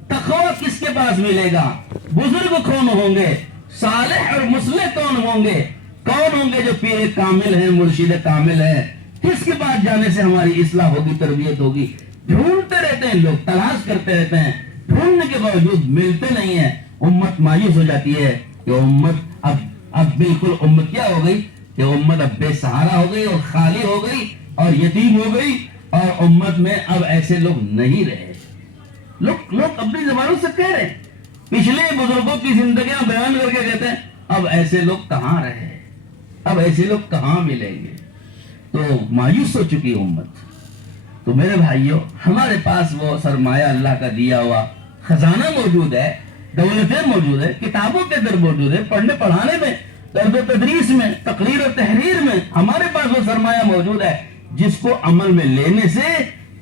تقوی کس کے پاس ملے گا، بزرگ کون ہوں گے، صالح اور مصلح کون ہوں گے جو پیر کامل ہیں، مرشد کامل ہیں، کس کے پاس جانے سے ہماری اصلاح ہوگی، تربیت ہوگی۔ ڈھونڈتے رہتے ہیں لوگ، تلاش کرتے رہتے ہیں، ڈھونڈنے کے باوجود ملتے نہیں ہیں، امت مایوس ہو جاتی ہے کہ امت اب بالکل امت کیا ہو گئی کہ امت اب بے سہارا ہو گئی اور خالی ہو گئی اور یتیم ہو گئی، اور امت میں اب ایسے لوگ نہیں رہے۔ لوگ اپنی زبانوں سے کہہ رہے ہیں پچھلے بزرگوں کی زندگیاں بیان کر کے کہتے ہیں اب ایسے لوگ کہاں رہے، اب ایسے لوگ کہاں ملیں گے، تو مایوس ہو چکی امت۔ تو میرے بھائیوں، ہمارے پاس وہ سرمایہ اللہ کا دیا ہوا خزانہ موجود ہے، دولتیں موجود ہے، کتابوں کے در موجود ہے، پڑھنے پڑھانے میں، درد و تدریس میں، تقریر و تحریر میں ہمارے پاس وہ سرمایہ موجود ہے جس کو عمل میں لینے سے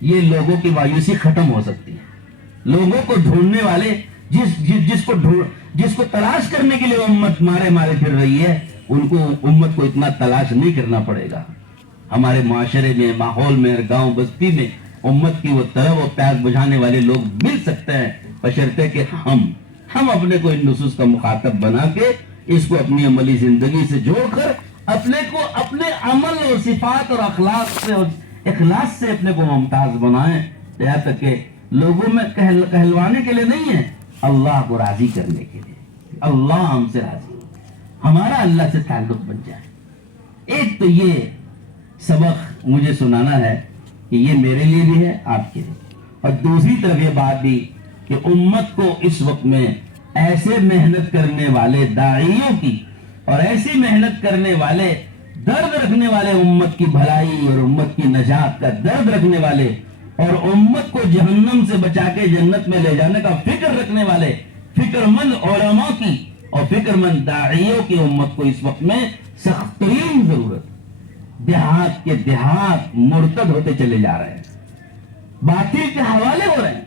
یہ لوگوں کی مایوسی ختم ہو سکتی ہے۔ لوگوں کو ڈھونڈنے والے جس کو تلاش کرنے کے لیے امت مارے پھر رہی ہے، ان کو امت کو اتنا تلاش نہیں کرنا پڑے گا۔ ہمارے معاشرے میں، ماحول میں، گاؤں بستی میں امت کی وہ طلب و پیاس بجھانے والے لوگ مل سکتے ہیں، بشرطے کہ ہم اپنے کو ان نصوص کا مخاطب بنا کے اس کو اپنی عملی زندگی سے جوڑ کر اپنے کو اپنے عمل اور صفات اور اخلاق سے اور اخلاص سے اپنے کو ممتاز بنائیں، یہاں تک کہ لوگوں میں کہلوانے کے لیے نہیں ہے، اللہ کو راضی کرنے کے لیے۔ اللہ ہم سے راضی ہو، ہمارا اللہ سے تعلق بن جائے۔ ایک تو یہ سبق مجھے سنانا ہے کہ یہ میرے لیے بھی ہے، آپ کے لیے، اور دوسری طرف یہ بات بھی کہ امت کو اس وقت میں ایسے محنت کرنے والے داعیوں کی اور ایسی محنت کرنے والے درد رکھنے والے، امت کی بھلائی اور امت کی نجات کا درد رکھنے والے اور امت کو جہنم سے بچا کے جنت میں لے جانے کا فکر رکھنے والے فکر مند علماء کی اور فکر مند داعیوں کی امت کو اس وقت میں سخت ترین ضرورت۔ دیہات کے دیہات مرتد ہوتے چلے جا رہے ہیں، باطل کے حوالے ہو رہے ہیں،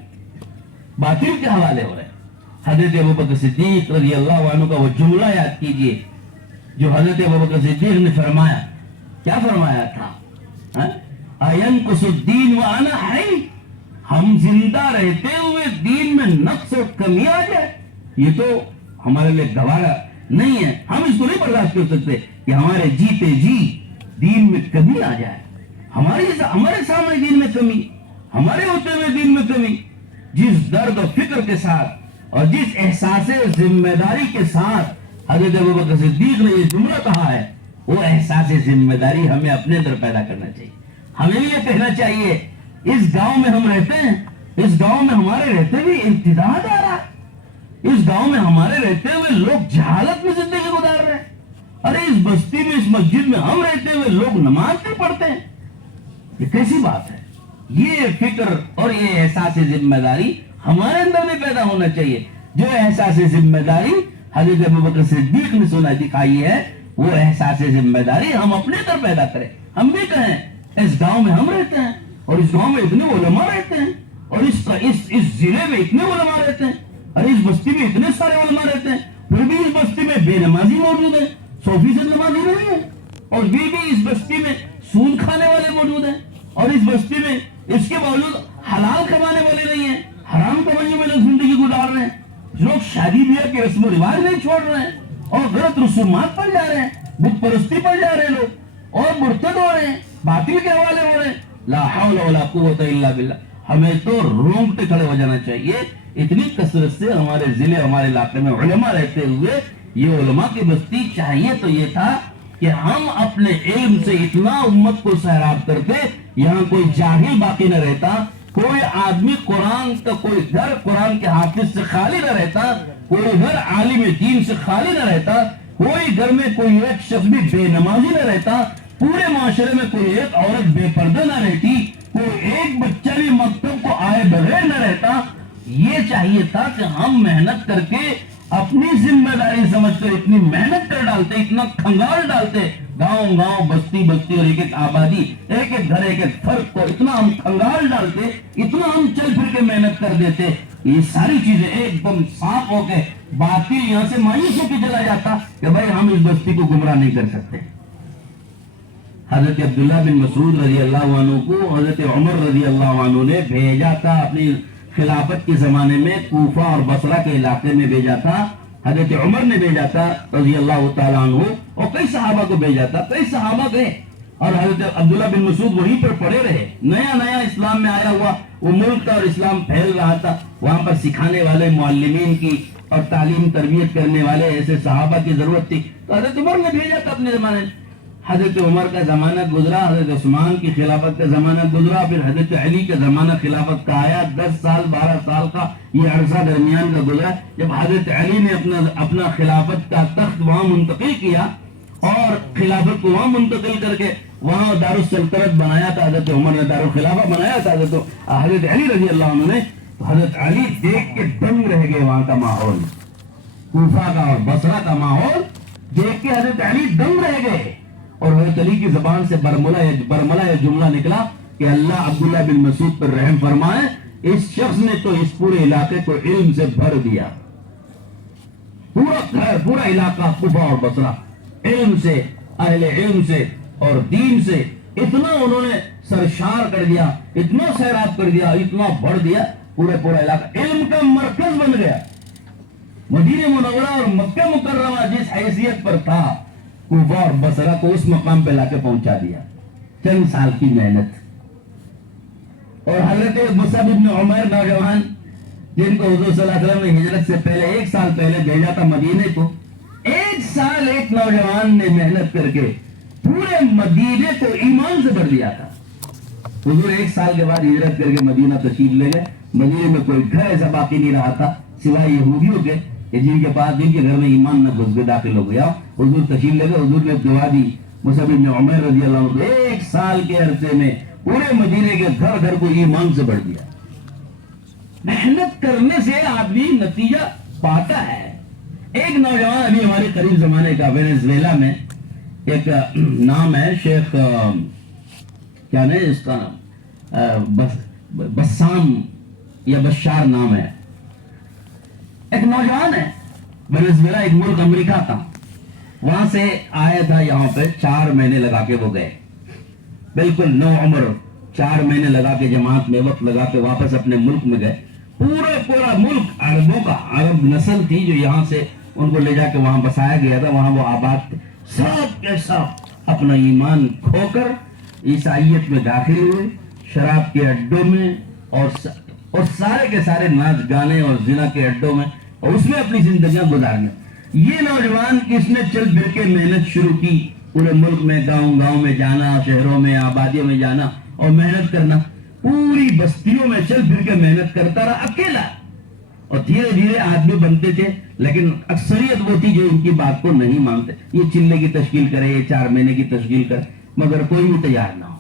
باطل کے حوالے ہو رہے ہیں۔ حضرت ابوبکر صدیق رضی اللہ عنہ کا وہ جملہ یاد کیجئے جو حضرت ابوبکر صدیق نے فرمایا، کیا فرمایا تھا؟ اَيَنْقُصُ الدِّينُ وَأَنَا حَيٌّ، ہم زندہ رہتے ہوئے دین میں نقص اور کمی آ جائے، یہ تو ہمارے لیے گوارا نہیں ہے۔ ہم اس کو نہیں برداشت کر سکتے کہ ہمارے جیتے جی دین میں کمی آ جائے، ہمارے سامنے دین میں کمی، ہمارے ہوتے ہوئے دین میں کمی۔ جس درد و فکر کے ساتھ اور جس احساس ذمہ داری کے ساتھ حضرت ابوبکر صدیق نے یہ جملہ کہا ہے، وہ احساس ذمہ داری ہمیں اپنے اندر پیدا کرنا چاہیے۔ ہمیں یہ کہنا چاہیے اس گاؤں میں ہم رہتے ہیں، اس گاؤں میں ہمارے رہتے ہوئے امتداد آ رہا ہے، اس گاؤں میں ہمارے رہتے ہوئے لوگ جہالت میں زندگی گزار رہے ہیں، ارے اس بستی میں، اس مسجد میں ہم رہتے ہوئے لوگ نماز نہیں پڑھتے ہیں، یہ کیسی بات ہے؟ یہ فکر اور یہ احساس ذمہ داری ہمارے اندر بھی پیدا ہونا چاہیے۔ جو احساس ذمہ داری حضرت ابوبکر صدیق نے دکھائی ہے، وہ احساس ذمہ داری ہم اپنے اندر پیدا کریں۔ ہم بھی کہیں اس گاؤں میں ہم رہتے ہیں اور اس گاؤں میں اتنے علماء رہتے ہیں اور اس ضلع میں اتنے علماء رہتے ہیں اور اس بستی میں اتنے سارے علماء رہتے ہیں، پھر بھی اس بستی میں بے نمازی موجود ہے، 100% نمازی نہیں ہے، اور بھی اس بستی میں سود کھانے والے موجود ہیں، اور اس بستی میں اس کے باوجود حلال کمانے والے نہیں ہیں، حرام کمانے میں لوگ زندگی گزار رہے ہیں، لوگ شادی بیاہ کے رسم و رواج نہیں چھوڑ رہے ہیں اور غلط رسومات پر جا رہے ہیں، بت پرستی پر جا رہے ہیں لوگ اور مرتد ہو رہے ہیں، باطل کے حوالے ہو رہے ہیں۔ لا حول ولا قوت الا باللہ۔ ہمیں تو رونگٹے کھڑے ہو جانا چاہیے، اتنی کثرت سے ہمارے ضلع، ہمارے علاقے میں علماء رہتے ہوئے یہ علماء کی بستی چاہیے تو یہ تھا کہ ہم اپنے علم سے اتنا امت کو سیراب کرتے، یہاں کوئی جاہل باقی نہ رہتا، کوئی آدمی قرآن کا کوئی گھر قرآن کے حافظ سے خالی نہ رہتا، کوئی گھر عالم دین سے خالی نہ رہتا، کوئی گھر میں کوئی ایک شخص بھی بے نمازی نہ رہتا، پورے معاشرے میں کوئی ایک عورت بے پردہ نہ رہتی، کوئی ایک بچہ بھی مکتب کو آئے بغیر نہ رہتا۔ یہ چاہیے تھا کہ ہم محنت کر کے اپنی ذمہ داری سمجھ کر اتنی محنت کر ڈالتے، اتنا کھنگال ڈالتے، گاؤں گاؤں، بستی بستی اور ایک ایک آبادی، ایک ایک گھر، ایک ایک فرد کو اتنا ہم کھنگال ڈالتے، اتنا ہم چل پھر کے محنت کر دیتے، یہ ساری چیزیں ایک دم صاف ہو کے باطل یہاں سے مایوس ہو کے چلا جاتا کہ بھائی ہم اس بستی کو گمراہ نہیں کر سکتے۔ حضرت عبداللہ بن مسعود رضی اللہ عنہ کو حضرت عمر رضی اللہ عنہ نے بھیجا تھا، اپنی خلافت کے زمانے میں کوفہ اور بصرہ کے علاقے میں بھیجا تھا، حضرت عمر نے بھیجا تھا رضی اللہ تعالیٰ عنہ، اور کئی صحابہ کو بھیجا تھا، کئی صحابہ گئے اور حضرت عبداللہ بن مسعود وہیں پر پڑے رہے۔ نیا نیا اسلام میں آیا ہوا وہ ملک تھا اور اسلام پھیل رہا تھا، وہاں پر سکھانے والے معلمین کی اور تعلیم تربیت کرنے والے ایسے صحابہ کی ضرورت تھی، تو حضرت عمر نے بھیجا تھا اپنے زمانے میں۔ حضرت عمر کا زمانہ گزرا، حضرت عثمان کی خلافت کا زمانہ گزرا، پھر حضرت علی کا زمانہ خلافت کا آیا، 10 سال 12 سال کا یہ عرصہ درمیان کا گزرا، جب حضرت علی نے اپنا خلافت کا تخت وہاں منتقل کیا اور خلافت کو وہاں منتقل کر کے وہاں دارالسلطنت بنایا تھا، حضرت عمر نے دارالخلافہ بنایا تھا حضرت علی رضی اللہ عنہ نے، تو حضرت علی دیکھ کے دنگ رہ گئے، وہاں کا ماحول، کوفہ کا اور بصرہ کا ماحول دیکھ کے حضرت علی دنگ رہ گئے، اور حضرت علی کی زبان سے برملا یہ جملہ نکلا کہ اللہ عبداللہ بن مسعود پر رحم فرمائے، اس شخص نے تو اس پورے علاقے کو علم سے بھر دیا، پورا علاقہ کوفہ اور بصرہ علم سے، اہل علم سے اور دین سے اتنا انہوں نے سرشار کر دیا، اتنا سیراب کر دیا، اتنا بڑھ دیا، پورا علاقہ علم کا مرکز بن گیا۔ مدینہ منورہ اور مکہ مکرمہ جس حیثیت پر تھا، کوفہ اور بصرہ کو اس مقام پہ لا کے پہنچا دیا، چند سال کی محنت۔ اور حضرت مصعب بن عمیر نوجوان جن کو حضور صلی اللہ علیہ وسلم نے ہجرت سے پہلے 1 سال پہلے بھیجا تھا مدینے کو، 1 سال ایک نوجوان نے محنت کر کے پورے مدینے کو ایمان سے بھر دیا تھا۔ حضور 1 سال کے بعد ہجرت کر کے مدینہ تشریف لے گئے، مدینے میں کوئی گھر ایسا باقی نہیں رہا تھا سوائے یہودیوں کے کہ جن کے گھر میں ایمان نہ گھس کے داخل ہو گیا۔ حضور تشریف لے گئے، حضور نے دعا دی، مصعب بن عمیر رضی اللہ عنہ 1 سال کے عرصے میں پورے مدینے کے گھر کو ایمان سے بھر دیا۔ محنت کرنے سے آدمی نتیجہ پاتا ہے۔ ایک نوجوان ابھی ہمارے قریب زمانے کا وینزویلا میں ایک نام ہے شیخ، کیا نہیں اس کا نام، بسام یا بشار نام ہے، ایک نوجوان ہے، وینزویلا ایک ملک امریکہ کا، وہاں سے آیا تھا یہاں پہ، 4 مہینے لگا کے وہ گئے، بالکل نو عمر، 4 مہینے لگا کے جماعت میں وقت لگا کے واپس اپنے ملک میں گئے۔ پورا ملک عربوں کا، عرب نسل تھی جو یہاں سے ان کو لے جا کے وہاں بسایا گیا تھا، وہاں وہ آباد تھے، سب کے سب اپنا ایمان کھو کر عیسائیت میں داخل ہوئے، شراب کے اڈوں میں اور سارے کے سارے ناچ گانے اور زنا کے اڈوں میں، اور اس میں اپنی زندگیاں گزارنے۔ یہ نوجوان کس نے چل پھر کے محنت شروع کی، پورے ملک میں گاؤں میں جانا، شہروں میں آبادیوں میں جانا اور محنت کرنا، پوری بستیوں میں چل پھر کے محنت کرتا رہا اکیلا، اور دھیرے دھیرے آدمی بنتے تھے، لیکن اکثریت وہ تھی جو ان کی بات کو نہیں مانتے، یہ چلے کی تشکیل کرے، یہ 4 مہینے کی تشکیل کرے، مگر کوئی بھی تیار نہ ہو۔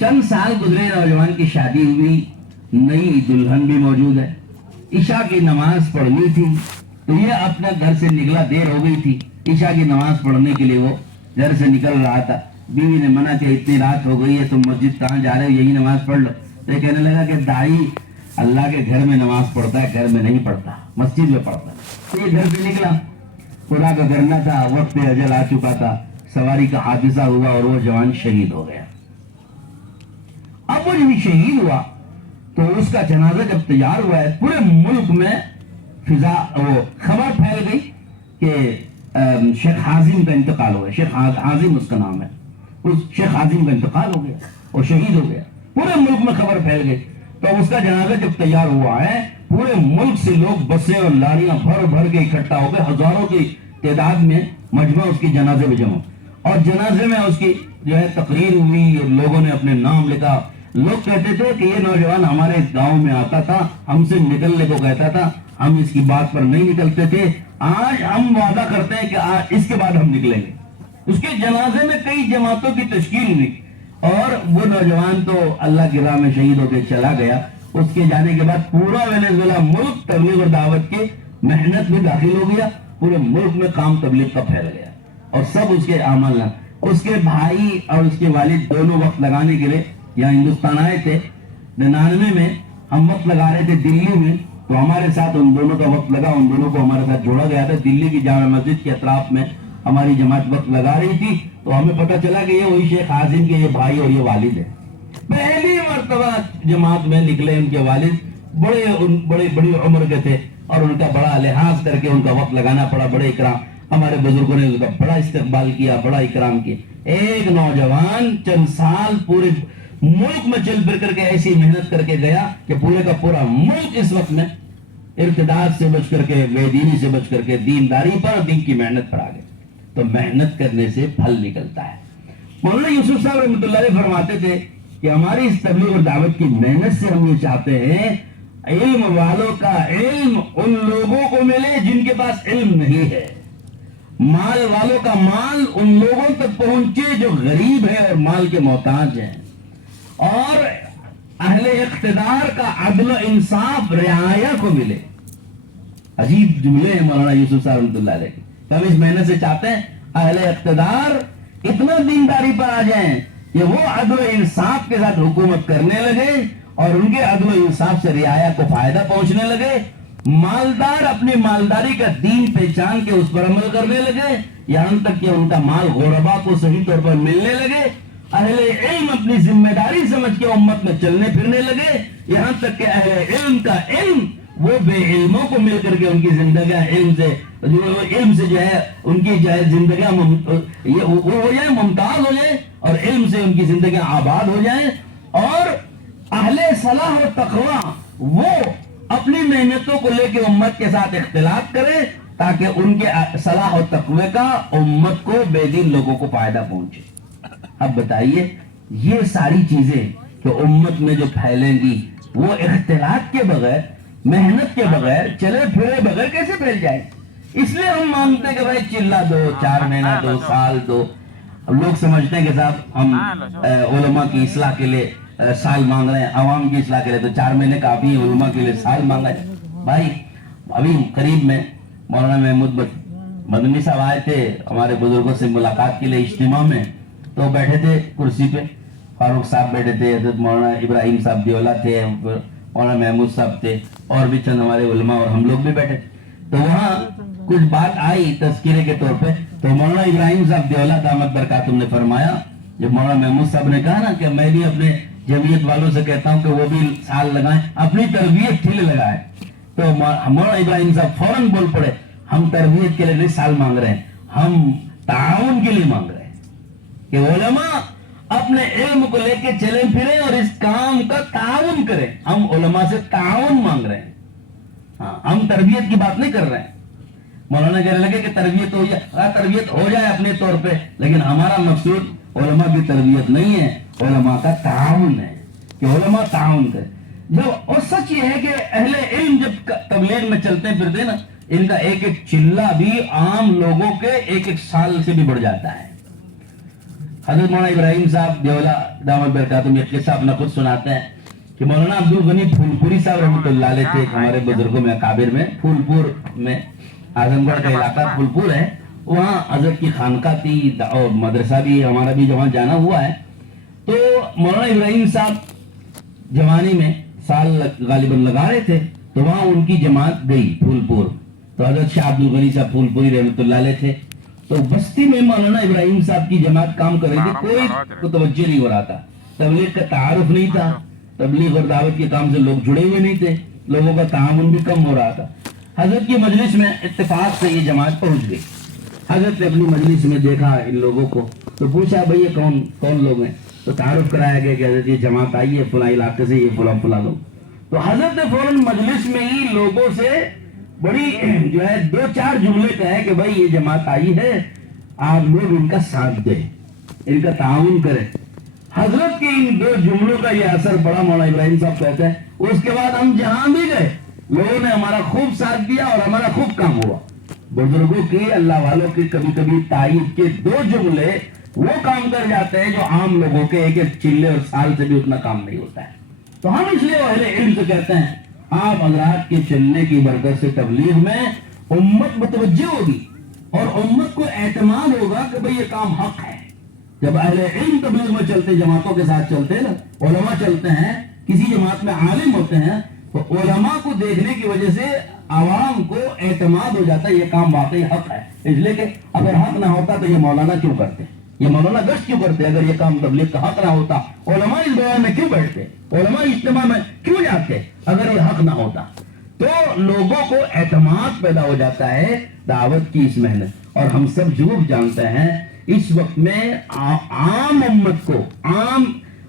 چند سال گزرے، نوجوان کی شادی ہوئی، نئی دلہن بھی موجود ہے، عشاء کی نماز پڑھنی تھی تو یہ اپنا گھر سے نکلا، دیر ہو گئی تھی، عشاء کی نماز پڑھنے کے لیے وہ گھر سے نکل رہا تھا، بیوی نے منع کیا، اتنی رات ہو گئی ہے، تم مسجد کہاں جا رہے ہو، یہی نماز پڑھ لو۔ تو یہ کہنے لگا کہ دائی اللہ کے گھر میں نماز پڑھتا ہے، گھر میں نہیں پڑھتا، مسجد میں پڑھتا ہے۔ تو یہ گھر سے نکلا، خدا کا کرنا تھا، وقت اجل آ چکا تھا، سواری کا حادثہ ہوا اور وہ جوان شہید ہو گیا۔ اب وہ جب شہید ہوا تو اس کا جنازہ جب تیار ہوا ہے، پورے ملک میں فضا وہ خبر پھیل گئی کہ شیخ حازم کا انتقال ہو گیا، شیخ حازم اس کا نام ہے، اس شیخ حازم کا انتقال ہو گیا اور شہید ہو گیا، پورے ملک میں خبر پھیل گئی۔ تو اس کا جنازہ جب تیار ہوا ہے، پورے ملک سے لوگ بسیں اور لاریاں بھر کے اکٹھا ہو گئے، ہزاروں کی تعداد میں مجمع اس کی جنازے میں جمع، اور جنازے میں اس کی جو ہے تقریر ہوئی اور لوگوں نے اپنے نام لکھا۔ لوگ کہتے تھے کہ یہ نوجوان ہمارے گاؤں میں آتا تھا، ہم سے نکلنے کو کہتا تھا، ہم اس کی بات پر نہیں نکلتے تھے، آج ہم وعدہ کرتے ہیں کہ آج اس کے بعد ہم نکلیں گے۔ اس کے جنازے میں کئی جماعتوں کی تشکیل ہوئی، اور وہ نوجوان تو اللہ کی راہ میں شہید ہو کے چلا گیا۔ اس کے جانے کے بعد پورا وینزویلا ملک تبلیغ اور دعوت کی محنت میں داخل ہو گیا، پورے ملک میں کام تبلیغ کا پھیل گیا، اور سب اس کے اعمال۔ اس کے بھائی اور اس کے والد دونوں وقت لگانے کے لیے یہاں ہندوستان آئے تھے، 99 میں ہم وقت لگا رہے تھے دلی میں، تو ہمارے ساتھ ان دونوں کا وقت لگا، ان دونوں کو ہمارے ساتھ جوڑا گیا تھا۔ دلی کی جامع مسجد کے اطراف میں ہماری جماعت وقت لگا رہی تھی، تو ہمیں پتہ چلا کہ یہ وہی شیخ حازم کے یہ بھائی اور یہ والد ہے۔ پہلی مرتبہ جماعت میں نکلے ان کے والد، بڑی عمر کے تھے، اور ان کا بڑا لحاظ کر کے ان کا وقت لگانا پڑا، بڑے اکرام، ہمارے بزرگوں نے اس کا بڑا استقبال کیا، بڑا اکرام کیا۔ ایک نوجوان چند سال پورے ملک میں چل پھر کر کے ایسی محنت کر کے گیا کہ پورے کا پورا ملک اس وقت میں ارتداد سے بچ کر کے، بے دینی سے بچ کر کے دینداری پر، دین کی محنت پر آ گئے۔ تو محنت کرنے سے پھل نکلتا ہے. مولانا یوسف صاحب رحمۃ اللہ علیہ فرماتے تھے کہ ہماری اس تبلیغ اور دعوت کی محنت سے ہم یہ چاہتے ہیں علم والوں کا علم ان لوگوں کو ملے جن کے پاس علم نہیں ہے، مال والوں کا مال ان لوگوں تک پہنچے جو غریب ہیں اور مال کے محتاج ہیں، اور اہل اقتدار کا عدل و انصاف رعایا کو ملے. عجیب جملے ہیں مولانا یوسف صاحب رحمۃ اللہ علیہ کی. ہم اس محنت سے چاہتے ہیں اہل اقتدار اتنا دینداری پر آ جائیں کہ وہ عدل و انصاف کے ساتھ حکومت کرنے لگے اور ان کے عدل و انصاف سے رعایا کو فائدہ پہنچنے لگے. مالدار اپنی مالداری کا دین پہچان کے اس پر عمل کرنے لگے یہاں تک کہ ان کا مال غربا کو صحیح طور پر ملنے لگے. اہل علم اپنی ذمہ داری سمجھ کے امت میں چلنے پھرنے لگے یہاں تک کہ اہل علم کا علم وہ بے علموں کو مل کر کے ان کی زندگیاں علم سے جو ہے ان کی جو ہے زندگیاں وہ ہو جائیں، ممتاز ہو جائیں، اور علم سے ان کی زندگیاں آباد ہو جائیں. اور اہل صلاح و تقویٰ وہ اپنی محنتوں کو لے کے امت کے ساتھ اختلاط کرے تاکہ ان کے صلاح و تقوی کا امت کو بے دین لوگوں کو فائدہ پہنچے. اب بتائیے یہ ساری چیزیں جو امت میں جو پھیلیں گی وہ اختلاط کے بغیر، محنت کے بغیر، چلے پھرے بغیر کیسے پھیل جائے؟ اس لیے ہم مانگتے ہیں کہ بھائی چلہ دو، 4 مہینہ دو، سال دو. اب لوگ سمجھتے ہیں کہ صاحب ہم علماء کی اصلاح کے لیے سال مانگ رہے ہیں، عوام کی اصلاح کے لیے تو 4 مہینے کافی ہے، علماء کے لیے سال مانگا ہے. بھائی ابھی قریب میں مولانا محمود مدنی صاحب آئے تھے ہمارے بزرگوں سے ملاقات کے لیے اجتماع میں، تو بیٹھے تھے کرسی پہ، فاروق صاحب بیٹھے تھے، حضرت مولانا ابراہیم صاحب دیولا تھے، مولانا محمود صاحب تھے، اور بھی چند ہمارے علماء اور ہم لوگ بھی بیٹھے. تو وہاں کچھ بات آئی تذکرے کے طور پہ، تو مولانا ابراہیم صاحب دیولا دامت برکاتہم نے فرمایا، جب مولانا محمود صاحب نے کہا نا کہ میں بھی اپنے جمعیت والوں سے کہتا ہوں کہ وہ بھی سال لگائیں، اپنی تربیت ٹھیلے لگائیں، تو مولانا ابراہیم صاحب فوراً بول پڑے ہم تربیت کے لیے نہیں سال مانگ رہے ہیں، ہم تعاون کے لیے مانگ رہے ہیں کہ علماء اپنے علم کو لے کے چلے پھریں اور اس کام کا تعاون کریں. ہم علماء سے تعاون مانگ رہے ہیں، ہاں ہم تربیت کی بات نہیں کر رہے ہیں. مولانا کہنے لگے کہ تربیت ہو جائے، تربیت ہو جائے اپنے طور پہ، لیکن ہمارا مقصود علماء کی تربیت نہیں ہے، علماء کا تعاون ہے کہ علماء تعاون کریں. اور سچ یہ ہے کہ اہل علم جب تبلیغ میں چلتے پھرتے نا، ان کا ایک ایک چلہ بھی عام لوگوں کے ایک ایک سال سے بھی بڑھ جاتا ہے. حضرت مولانا ابراہیم صاحب دیولا دامت برکاتہم یہ قصہ اپنا خود سناتے ہیں کہ مولانا عبد الغنی پھولپوری صاحب رحمۃ اللہ علیہ تھے، ہمارے بزرگوں میں اکابر میں، پھولپور میں اعظم گڑھ کا علاقہ پھولپور ہے، وہاں حضرت کی خانقاہ تھی اور مدرسہ بھی ہمارا بھی وہاں جانا ہوا ہے. تو مولانا ابراہیم صاحب جوانی میں سال غالباً لگا رہے تھے، تو وہاں ان کی جماعت گئی پھولپور. تو حضرت شاہ عبد الغنی صاحب پھولپوری رحمۃ اللہ علیہ تھے، تو بستی میں مولانا ابراہیم صاحب کی جماعت کام کر رہی تھی، کوئی توجہ نہیں ہو رہا تھا، تبلیغ کا تعارف نہیں تھا، تبلیغ اور دعوت کے کام سے لوگ جڑے ہوئے نہیں تھے، لوگوں کا تعاون بھی کم ہو رہا تھا. حضرت کی مجلس میں اتفاق سے یہ جماعت پہنچ گئی. حضرت نے اپنی مجلس میں دیکھا ان لوگوں کو تو پوچھا بھئی یہ کون لوگ ہیں؟ تو تعارف کرایا گیا کہ حضرت یہ جماعت آئی ہے فلاں علاقے سے، یہ فلاں لوگ. تو حضرت نے فوراً مجلس میں ہی لوگوں سے بڑی جو ہے 2-4 جملے کہے کہ بھائی یہ جماعت آئی ہے، آپ لوگ ان کا ساتھ دیں، ان کا تعاون کریں. حضرت کے ان 2 جملوں کا یہ اثر بڑا. مولانا ابراہیم صاحب کہتے ہیں اس کے بعد ہم جہاں بھی گئے لوگوں نے ہمارا خوب ساتھ دیا اور ہمارا خوب کام ہوا. بزرگوں کی، اللہ والوں کی کبھی کبھی تائید کے 2 جملے وہ کام کر جاتے ہیں جو عام لوگوں کے ایک ایک چلے اور سال سے بھی اتنا کام نہیں ہوتا ہے. تو ہم اس لیے اہل علم سے کہتے ہیں آپ حضرات کے چلنے کی برکت سے تبلیغ میں امت متوجہ ہوگی اور امت کو اعتماد ہوگا کہ بھئی یہ کام حق ہے. جب اہل علم تبلیغ میں چلتے، جماعتوں کے ساتھ چلتے نا، علماء چلتے ہیں، کسی جماعت میں عالم ہوتے ہیں، تو علماء کو دیکھنے کی وجہ سے عوام کو اعتماد ہو جاتا ہے یہ کام واقعی حق ہے. اس لیے کہ اگر حق نہ ہوتا تو یہ مولانا کیوں کرتے، یہ مولانا گشت کیوں کرتے؟ اگر یہ کام تبلیغ کا حق نہ ہوتا علماء اس بیان میں کیوں بیٹھتے، علماء اجتماع میں کیوں جاتے اگر یہ حق نہ ہوتا؟ تو لوگوں کو اعتماد پیدا ہو جاتا ہے دعوت کی اس محنت. اور ہم سب ضرور جانتے ہیں اس وقت میں عام امت کو، عام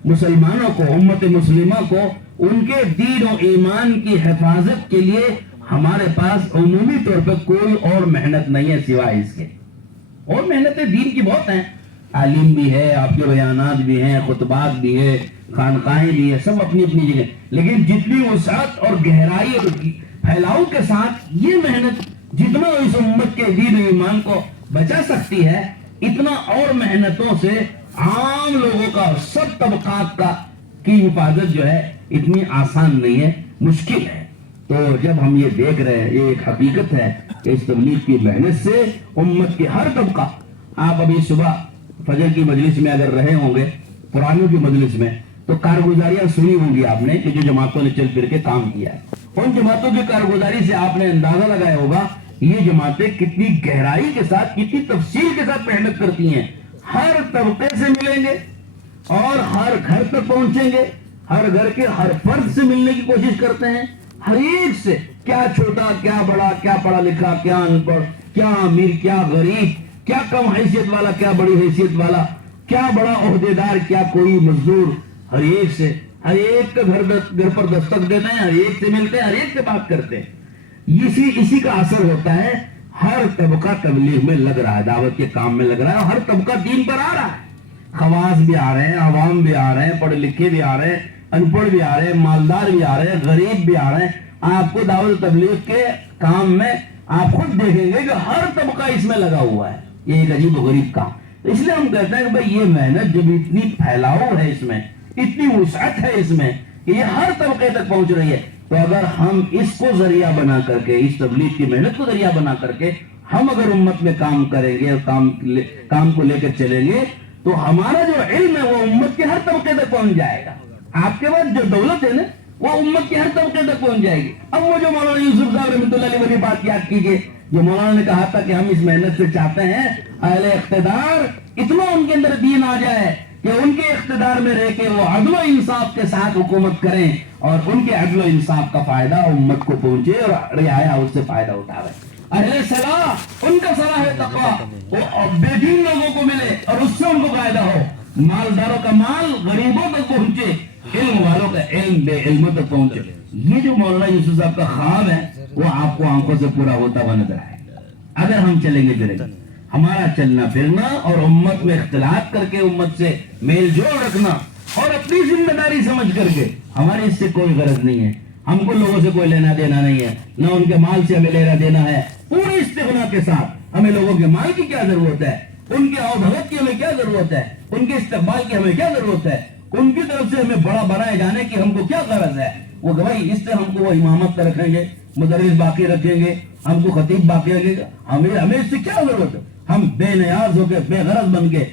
مسلمانوں کو، امت مسلمہ کو ان کے دین و ایمان کی حفاظت کے لیے ہمارے پاس عمومی طور پر کوئی اور محنت نہیں ہے سوائے اس کے. اور محنتیں دین کی بہت ہیں، تعلیم بھی ہے، آپ کے بیانات بھی ہیں، خطبات بھی ہے، خانقاہیں بھی ہے، سب اپنی اپنی جگہ، لیکن جتنی وسعت اور گہرائی اور پھیلاؤ کے ساتھ یہ محنت جتنا اس امت کے دین و ایمان کو بچا سکتی ہے، اتنا اور محنتوں سے عام لوگوں کا، سب طبقات کا کی حفاظت جو ہے اتنی آسان نہیں ہے، مشکل ہے۔ تو جب ہم یہ دیکھ رہے ہیں، یہ ایک حقیقت ہے کہ اس تبلیغ کی محنت سے امت کے ہر طبقہ، آپ ابھی صبح فجر کی مجلس میں اگر رہے ہوں گے، پرانیوں کی مجلس میں، تو کارگزاریاں سنی ہوں گی آپ نے کہ جو جماعتوں نے چل پھر کے کام کیا ہے، ان جماعتوں کی کارگزاری سے آپ نے اندازہ لگایا ہوگا یہ جماعتیں کتنی گہرائی کے ساتھ، کتنی تفصیل کے ساتھ محنت کرتی ہیں، ہر طبقے سے ملیں گے اور ہر گھر تک پہنچیں گے، ہر گھر کے ہر فرد سے ملنے کی کوشش کرتے ہیں، ہر ایک سے، کیا چھوٹا کیا بڑا، کیا پڑھا لکھا کیا ان پڑھ، کیا امیر کیا غریب، کیا کم حیثیت والا کیا بڑی حیثیت والا، کیا بڑا عہدیدار کیا کوئی مزدور، ہر ایک سے، ہر ایک کا گھر پر دستک دیتے ہیں، ہر ایک سے ملتے ہیں، ہر ایک سے بات کرتے ہیں۔ اسی کا اثر ہوتا ہے، ہر طبقہ تبلیغ میں لگ رہا ہے، دعوت کے کام میں لگ رہا ہے، ہر طبقہ دین پر آ رہا ہے، خواص بھی آ رہے ہیں، عوام بھی آ رہے ہیں، پڑھے لکھے بھی آ رہے ہیں، ان پڑھ بھی آ رہے ہیں، مالدار بھی آ رہے ہیں، غریب بھی آ رہے ہیں۔ آپ کو دعوت تبلیغ کے کام میں آپ خود دیکھیں گے کہ ہر طبقہ اس میں لگا ہوا ہے، یہ ایک عجیب و غریب کام۔ اس لیے ہم کہتے ہیں کہ بھئی یہ محنت جب اتنی پھیلاؤ ہے اس میں، اتنی وسعت ہے اس میں کہ یہ ہر طبقے تک پہنچ رہی ہے، تو اگر ہم اس کو ذریعہ بنا کر کے، اس تبلیغ کی محنت کو ذریعہ بنا کر کے ہم اگر امت میں کام کریں گے اور کام کو لے کر چلیں گے، تو ہمارا جو علم ہے وہ امت کے ہر طبقے تک پہنچ جائے گا۔ آپ کے پاس جو دولت ہے نا وہ امت کے ہر طبقے تک پہنچ جائے گی۔ اب وہ جو مولانا یوسف صاحب رحمۃ اللہ علیہ والی بات یاد کیجیے، جو مولانا نے کہا تھا کہ ہم اس محنت سے چاہتے ہیں اہل اقتدار اتنا ان کے اندر دین آ جائے کہ ان کے اقتدار میں رہ کے وہ عدل و انصاف کے ساتھ حکومت کریں اور ان کے عدل و انصاف کا فائدہ امت کو پہنچے اور رعایا اس سے فائدہ اٹھاوے۔ اہل صلاح، ان کا صلاح تقویٰ وہ بے دین لوگوں کو ملے اور اس سے ان کو فائدہ ہو، مالداروں کا مال غریبوں تک پہنچے، علم والوں کا علم بے علموں تک پہنچے۔ یہ جو مولانا یوسف صاحب کا خواب ہے وہ آپ کو آنکھوں سے پورا ہوتا ہوا نظر آئے گا اگر ہم چلیں گے پھریں گے۔ ہمارا چلنا پھرنا اور امت میں اختلاط کر کے امت سے میل جوڑ رکھنا اور اپنی ذمہ داری سمجھ کر کے، ہماری اس سے کوئی غرض نہیں ہے، ہم کو لوگوں سے کوئی لینا دینا نہیں ہے، نہ ان کے مال سے ہمیں لینا دینا ہے، پورے استغنا کے ساتھ ہمیں لوگوں کے مال کی کیا ضرورت ہے، ان کے بھگت کی ہمیں کیا ضرورت ہے، ان کے استقبال کی ہمیں کیا ضرورت ہے، ان کی طرف سے ہمیں بڑا بنائے جانے کی ہم کو کیا غرض ہے۔ وہ گواہی اس سے ہم کو وہ امامت کا رکھیں گے، مدرس باقی رکھیں گے، ہم کو خطیب باقی رکھے گا، ہمیں اس سے کیا ضرورت ہے۔ ہم بے نیاز ہو کے، بے غرض بن کے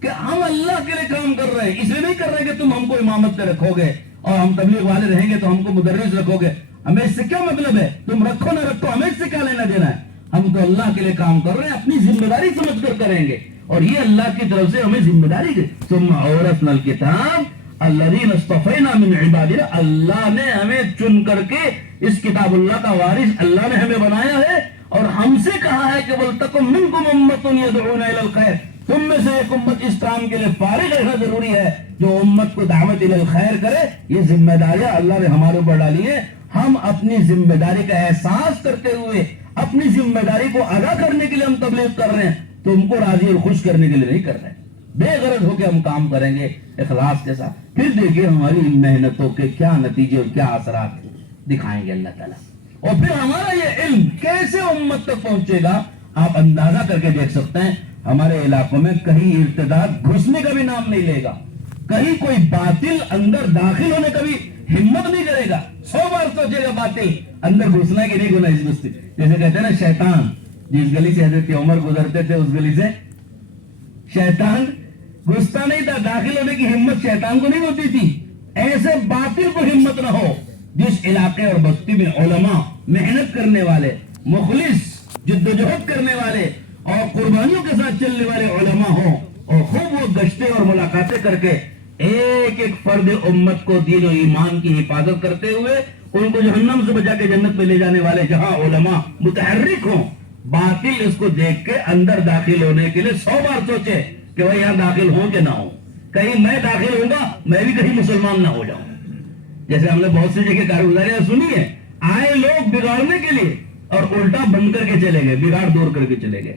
کہ ہم اللہ کے لیے کام کر رہے ہیں، اس لیے نہیں کر رہے کہ تم ہم کو امامت پہ رکھو گے اور ہم تبلیغ والے رہیں گے تو ہم کو مدرس رکھو گے، ہمیں اس سے کیا مطلب ہے، تم رکھو نہ رکھو ہمیں اس سے کیا لینا دینا ہے۔ ہم تو اللہ کے لیے کام کر رہے ہیں، اپنی ذمہ داری سمجھ کر کریں گے اور یہ اللہ کی طرف سے ہمیں ذمہ داری ہے۔ ثم اورثنا الکتاب الذین اصطفینا من عبادنا، اللہ نے ہمیں چن کر کے اس کتاب اللہ کا وارث اللہ نے ہمیں بنایا ہے اور ہم سے کہا ہے کہ وَلْتَكُن مِّنكُمْ أُمَّةٌ يَدْعُونَ إِلَى الْخَيْرِ، تم میں سے ایک امت اس کام کے لیے فارغ رہنا ضروری ہے جو امت کو دعوت الی الخیر کرے۔ یہ ذمہ داریاں اللہ نے ہمارے اوپر ڈالی ہیں، ہم اپنی ذمہ داری کا احساس کرتے ہوئے اپنی ذمہ داری کو ادا کرنے کے لیے ہم تبلیغ کر رہے ہیں، تم کو راضی اور خوش کرنے کے لیے نہیں کر رہے ہیں۔ بے غرض ہو کے ہم کام کریں گے اخلاص کے ساتھ، پھر دیکھیے ہماری ان محنتوں کے کیا نتیجے اور کیا اثرات دکھائیں گے اللہ تعالیٰ، اور پھر ہمارا یہ علم کیسے امت تک پہنچے گا آپ اندازہ کر کے دیکھ سکتے ہیں۔ ہمارے علاقوں میں کہیں ارتداد گھسنے کا بھی نام نہیں لے گا، کہیں کوئی باطل اندر داخل ہونے کا بھی ہمت نہیں کرے گا، 100 بار سوچے گا باطل اندر گھسنا کہ نہیں گنا اس بستی، جیسے کہتے ہیں نا شیطان، جس گلی سے حضرت عمر گزرتے تھے اس گلی سے شیطان گھستا نہیں تھا، داخل ہونے کی ہمت شیطان کو نہیں ہوتی تھی۔ ایسے باطل کو ہمت نہ ہو، جس علاقے اور بستی میں علماء محنت کرنے والے، مخلص جدوجہد کرنے والے اور قربانیوں کے ساتھ چلنے والے علماء ہوں اور خوب وہ گشتیں اور ملاقاتیں کر کے ایک ایک فرد امت کو دین و ایمان کی حفاظت کرتے ہوئے ان کو جہنم سے بچا کے جنت میں لے جانے والے جہاں علماء متحرک ہوں، باطل اس کو دیکھ کے اندر داخل ہونے کے لیے 100 بار سوچے کہ وہ یہاں داخل ہوں کہ نہ ہوں، کہیں میں داخل ہوں گا میں بھی کہیں مسلمان نہ ہو جاؤں۔ جیسے ہم نے بہت سی جگہ کارگزاریاں سنی ہے، آئے لوگ بگاڑنے کے لیے اور الٹا بند کر کے چلے گئے، بگاڑ دور کر کے چلے گئے۔